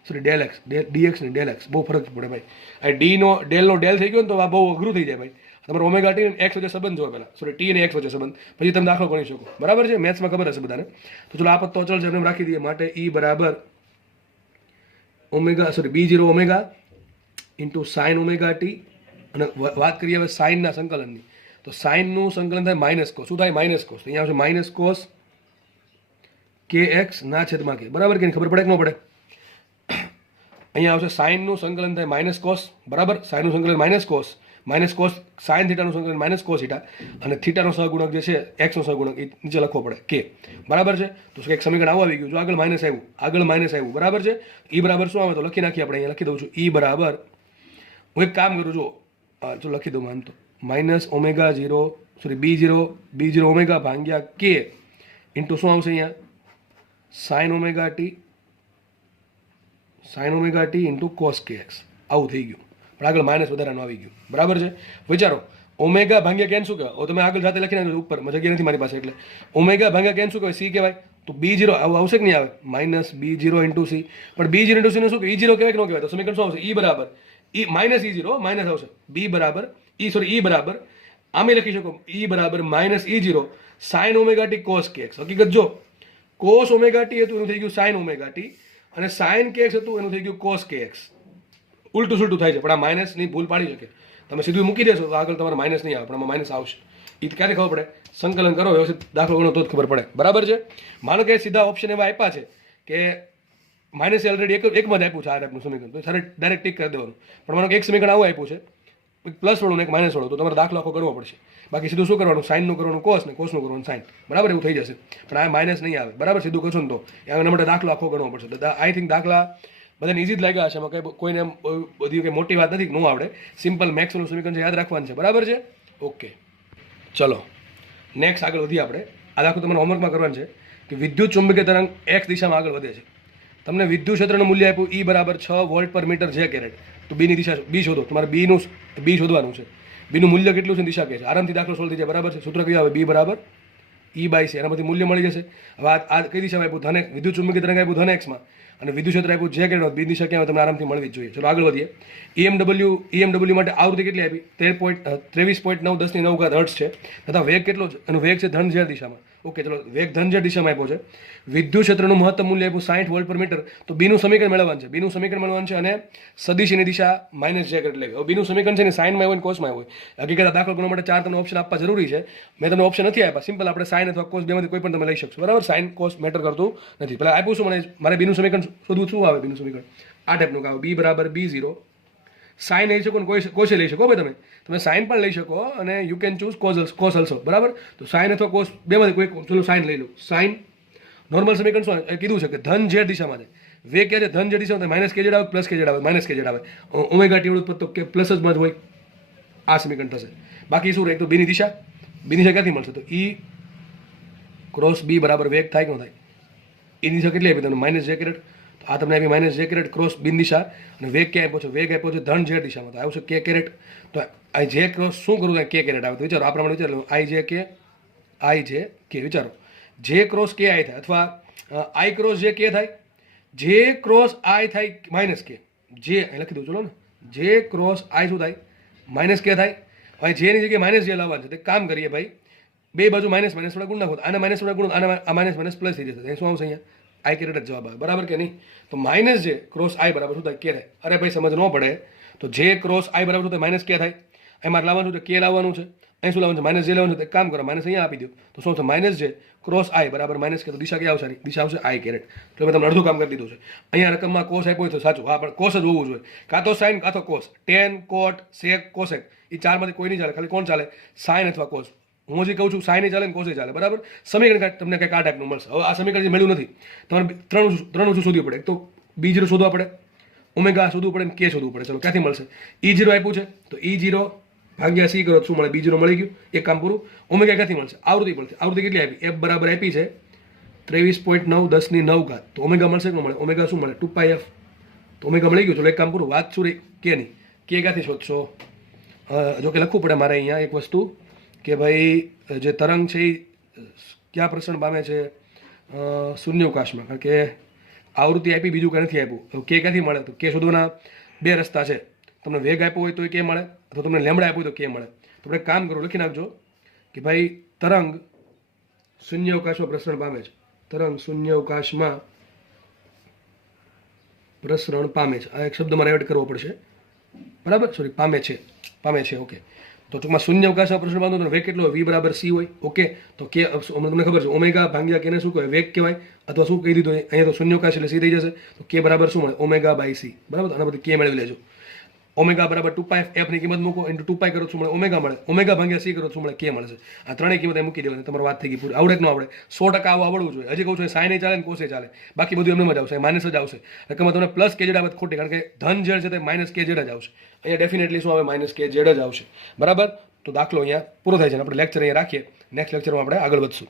સોરી ડેલ એક્સ ડીએક્સ ને ડેલ એક્સ. બહુ ફરક પડે ભાઈ. આ ડીનો ડેલનો ડેલ થઈ ગયો ને તો આ બહુ અઘરું થઈ જાય ભાઈ. તમારે ઓમેગા ટી અને એક્સ વચ્ચે સંબંધ જોવે પહેલાં, સોરી ટી અને એક્સ વચ્ચે સંબંધ, પછી તમે દાખલો ગણી શકો, બરાબર છે. મેથ્સમાં ખબર હશે બધાને. તો ચલો આ પદ તો અચળ છે એમ રાખી દઈએ. માટે ઈ બરાબર omega sorry B0 omega into sine omega T. અને વાત કરીએ હવે સાઇનના સંકલનની, તો સાઇનનું સંકલન થાય માઇનસ કોસ. શું થાય? Minus cos. અહીંયા આવશે માઇનસ કોસ કે એક્સ ના છેદમાં કે, બરાબર કે ખબર પડે કે ન પડે? અહીંયા આવશે સાઇનનું સંકલન થાય માઇનસ કોસ, બરાબર. સાઇનનું સંકલન માઇનસ કોસ સાઇન થીટાનું સંકલન માઇનસ કોસ થીટા, અને થીટાનો સહગુણક જે છે એક્સનો સહગુણક એ નીચે લખવો પડે કે, બરાબર છે. તો એક સમીકરણ આવું આવી ગયું. જો આગળ માઇનસ આવ્યું, બરાબર છે. ઈ બરાબર શું આવે? તો લખી નાખીએ આપણે. અહીંયા લખી દઉં છું ઈ બરાબર, હું એક કામ કરું જો લખી દઉં આમ તો માઇનસ ઓમેગા B0 ઓમેગા ભાગ્યા કે ઇન્ટુ શું આવશે અહીંયા? Sign omega T into cos કે એક્સ. આવું થઈ ગયું. પણ આગળ માઇનસ વધારાનું આવી ગયું, બરાબર છે. વિચારો ઓમેગા ભાગ્યા કેન શું કહેવાય? તમે આગળ જાતે લખી નાખજો ઉપર, જગ્યા નથી મારી પાસે, એટલે ઓમેગા ભાગ્યા કેન શું કહેવાય? સી કહેવાય. તો B0 આવું આવશે કે નહીં આવે? Minus B0 into C. પણ B0 ઇન્ટુ સી નું શું? E0 કહેવાય કે ન કહેવાય? તો સમીકરણ શું આવશે? ઈ બરાબર માઇનસ E0 માઇનસ આવશે ઈ બરાબર આમે લખી શકો ઈ બરાબર minus E0 sign omega T cos કે એક્સ. હકીકત જો કોસ ઓમેગા ટી હતું એનું થઈ ગયું સાઇન ઓમેગા ટી, અને સાઇન કેએક્સ હતું એનું થઈ ગયું કોસ કેએક્સ. ઉલટું સુલટું થાય છે, પણ આ માઇનસની ભૂલ પાડી શકે. તમે સીધું મૂકી દેશો તો આગળ તમારે માઇનસ નહીં આવે, પણ આમાં માઇનસ આવશે. એ ક્યારે ખબર પડે? સંકલન કરો વ્યવસ્થિત દાખલો ગણો તો જ ખબર પડે. બરાબર છે? માનો કે સીધા ઓપ્શન એવા આપ્યા છે કે માઇનસ ઓલરેડી એકમાં જ આપ્યું છે આ ટાઈપનું સમીકરણ, તો સારે ડાયરેક્ટ ટીક કરી દેવાનું. પણ માનો કે એક સમીકરણ આવું આપ્યું છે, પ્લસ વાળું ને એક માઇનસ વાળું, તો તમારે દાખલો આખો કરવો પડશે. બાકી સીધું શું કરવાનું? સાઇનનું કરવાનું કોસ ને કોસનું કરવાનું સાઇન. બરાબર? એવું થઈ જશે. પણ આ માઇનસ નહીં આવે. બરાબર? સીધું કરશો ને તો એના માટે દાખલો આખો ગણવો પડશે. આઈ થિંક દાખલા બધાને ઇઝી જ લાગ્યા હશે. એમાં કંઈ કોઈને એમ બધી કંઈ મોટી વાત નથી, ન આવડે. સિમ્પલ મેક્સનું સમીકરણ છે, યાદ રાખવાનું છે. બરાબર છે? ઓકે, ચલો નેક્સ્ટ આગળ વધીએ આપણે. આ દાખલો તમારે હોમવર્કમાં કરવાનું છે કે વિદ્યુત ચુંબકીય તરંગ એક્સ દિશામાં આગળ વધે છે. તમને વિદ્યુત ક્ષેત્રનું મૂલ્ય આપ્યું E બરાબર 6 વોલ્ટ પર મીટર જે કેરેટ. તો બીની દિશા બી શોધો. તમારે બી શોધવાનું છે. બીનું મૂલ્ય કેટલું છે, દિશા કે છે. આરામથી દાખલો સોલ્વ થઈ જાય. બરાબર છે? સૂત્ર કયું આવે? બી બરાબર E/c. એનામાંથી મૂલ્ય મળી જશે. હવે આ કઈ દિશામાં આપ્યું? ધન એક્સ. વિદ્યુત ચુંબકીય તરંગ આપ્યું ધન એક્સમાં, અને વિદ્યુત ક્ષેત્ર આપ્યું જે કેરેટ. બી દિશા ક્યાં હોય તમને આરામથી મળવી જ જોઈએ. ચલો આગળ વધીએ. EMW માટે આવૃત્તિ કેટલી આપી? 23.9 હર્ટ્ઝ છે. તથા વેગ કેટલો છે? એનો વેગ છે ધન ઝેડ દિશામાં. ઓકે, ચલો વેગ ધન ઝેડ દિશામાં આપ્યો છે. વિદ્યુત ક્ષેત્રનું મહત્તમ મૂલ્ય આપ્યું 60 વોલ્ટ પર મીટર. તો બીનું સમીકરણ મેળવવાનું છે. બીનું સમીકરણ મેળવવાનું છે, અને સદિશની દિશા માઇનસ જે કેરેટ લેવી. હવે બીનું સમીકરણ છે ને સાઇનમાં હોય ને કોસમાં હોય. હકીકત દાખલો કરવા માટે 4 તમને ઓપ્શન આપવા જરૂરી છે. મેં તમને ઓપ્શન નથી આપ્યા. સિમ્પલ આપણે સાઇન અથવા કોસ બેમાંથી કોઈ પણ તમે લઈ શકશો. બરાબર? સાઇન કોસ મેટર કરતું નથી. પહેલાં આપ્યું શું મને? મારે બીનું સમીકરણ શોધવું શું આવે? બીનું સમીકરણ આ ટાઈપનું આવે. બી બરાબર B0. સાઇન લઈ શકો ને કોસે લઈ શકો. ભાઈ તમે સાઇન પણ લઈ શકો, અને you can choose cos also. બરાબર? તો સાઇન અથવા કોસ બેમાંથી કોઈ, ચલો સાઇન લઈ લો. સાઇન નોર્મલ સમીકરણ શું કીધું છે કે ધન ઝેડ દિશામાં છે. વેગ ક્યાં છે? ધન ઝેડ દિશામાં માઇનસ કે ઝેડ આવે, પ્લસ કે ઝેડ આવે, માઇનસ કે ઝેડ આવે. ઓમેગા ટી ઉત્પત્તિ તો કે પ્લસ જ હોય. આ સમીકરણ થશે. બાકી શું રહે? તો બીની દિશા ક્યાંથી મળશે? તો E ક્રોસ B બરાબર વેગ થાય કે ન થાય? એની દિશા કેટલી આપી તમને? Minus J caret. આ તમને આપી માઇનસ જે કેરેટ ક્રોસ બિન દિશા, અને વેગ ક્યાં આપ્યો છે? વેગ આપ્યો છે ધન ઝેડ દિશામાં. તો આવ્યું છે કે કેરેટ. તો આ જે ક્રોસ શું કરું? કે કેરેટ આવે. તો વિચારો આ પ્રમાણે વિચારો. આઈ જે કે વિચારો. જે ક્રોસ કે આઈ થાય, અથવા આઈ ક્રોસ જે કે થાય. જે ક્રોસ આઈ થાય માઇનસ કે. જે લખી દઉં ચલો ને. જે ક્રોસ આઈ શું થાય? માઇનસ કે થાય. હવે જેની જગ્યાએ માઇનસ જે લાવવાનું છે તે કામ કરીએ ભાઈ. બે બાજુ માઇનસ વડે ગુણ નાખો. આના માઇનસ વડે ગુણ, આના માઇનસ પ્લસ થઈ જશે. શું આવશે અહીંયા? આઈ કેરેટ જ જવાબ આવે. બરાબર કે નહીં? તો માઇનસ જે ક્રોસ આઈ બરાબર શું થાય? કે થાય. અરે ભાઈ સમજ ન પડે તો જે ક્રોસ આઈ બરાબર શું થાય? માઇનસ કે થાય. એમાં લાવવાનું છે કે લાવવાનું છે. અહીં શું લાવવાનું છે? માઇનસ જે લાવવાનું છે. કામ કરો, માઇનસ અહીંયા આપી દો. તો શું છે? માઇનસ જે ક્રોસ આઈ બરાબર માઇનસ કે. તો દિશા ક્યાં આવશે? દિશા આવશે આઈ કેરેટ. તો મેં તમને અડધું કામ કરી દીધું છે. અહીંયા રકમમાં કોસ આપ્યો હોય તો સાચું. હા, પણ કોસ જ હોવું જોઈએ. કાં તો સાઇન કાં તો કોસ. ટેન, કોટ, સેક, કોસેક, એ ચારમાંથી કોઈ નહીં ચાલે. ખાલી કોણ ચાલે? સાઇન અથવા કોસ. હું હજી કહું છું સાઇન ચાલે ને કોસે ચાલે. બરાબર? સમીકરણ તમને કંઈક આ ટાઈપનું મળશે. હવે આ સમીકરણ જે મળ્યું નથી, તમારે ત્રણ વસ્તુ શોધવી પડે. એક તો B0 શોધવા પડે, ઓમેગા શોધવું પડે, ને કે શોધવું પડે. ચલો ક્યાંથી મળશે? E0 આપ્યું છે, તો E0 ભાગ્યા C કરો શું મળે? B0 મળી ગયું. એક કામ પૂરું. ઓમેગા ક્યાંથી મળશે? આવૃત્તિ પડશે. આવૃત્તિ કેટલી આપી? F બરાબર આપી છે 23.9 10 તો ઓમેગા મળશે કે ન મળે? ઓમેગા શું મળે? 2πf. તો ઓમેગા મળી ગયું. ચલો એક કામ પૂરું. વાત શું રહી? કે નહીં. કે ક્યાંથી શોધશો? જો કે લખવું પડે મારે અહીંયા એક વસ્તુ કે ભાઈ જે તરંગ છે એ ક્યાં પ્રસરણ પામે છે? શૂન્યાવકાશમાં. કારણ કે આવૃત્તિ આપી, બીજું કંઈ નથી આપ્યું. કે ક્યાંથી મળે? તો કે શોધવાના બે રસ્તા છે. તમને વેગ આપ્યો હોય તો એ કે મળે, અથવા તમને લેમડા આપ્યું તો કે મળે. તો આપણે કામ કરો, લખી નાખજો કે ભાઈ તરંગ શૂન્યાવકાશમાં પ્રસરણ પામે છે. તરંગ શૂન્યાવકાશમાં પ્રસરણ પામે છે. આ એક શબ્દ મારે એડ કરવો પડશે. બરાબર? સોરી, પામે છે. ઓકે. તો ટૂંકમાં શૂન્યાવકાશમાં પ્રસરણ પામતો વેગ કેટલો હોય? V બરાબર C હોય. ઓકે. તો કે તમને ખબર છે ઓમેગા ભાગ્યા કેને શું કહેવાય? વેગ કહેવાય. અથવા શું કહી દીધું અહીંયા? તો શૂન્યાવકાશ એટલે C થઈ જશે. તો કે બરાબર શું મળે? Omega by C. બરાબર? આના પરથી કે મેળવી લેજો. ઓમેગા બરાબર 2πf ની કિંમત મૂકો, ઇન્ટુ 2π કરો શું મળે? ઓમેગા મળે. ઓમેગા ભાગ્યા C કરો શું મળે? કે મળશે. આ ત્રણેય કિંમત મૂકી દેવાની. તમારી વાત થઈ ગઈ પૂરી. આવડે કે ન આવડે? 100% આવું આવડવું જોઈએ. હજી કહું છું સાઇન ચાલે ને કોસે ચાલે, બાકી બધું એમને જ આવશે. માઇનસ જ આવશે. રકમમાં તમને પ્લસ કે જેડ આવે ખોટી, કારણ કે ધન જેડ છે તે માઇનસ કે જેડ જ આવશે. અહીંયા ડેફિનેટલી શું આવે? માઇનસ કે જેડ જ આવશે. બરાબર? તો દાખલો અહીંયા પૂરો થાય છે. આપણે લેક્ચર અહીંયા રાખીએ. નેક્સ્ટ લેક્ચરમાં આપણે આગળ વધશું.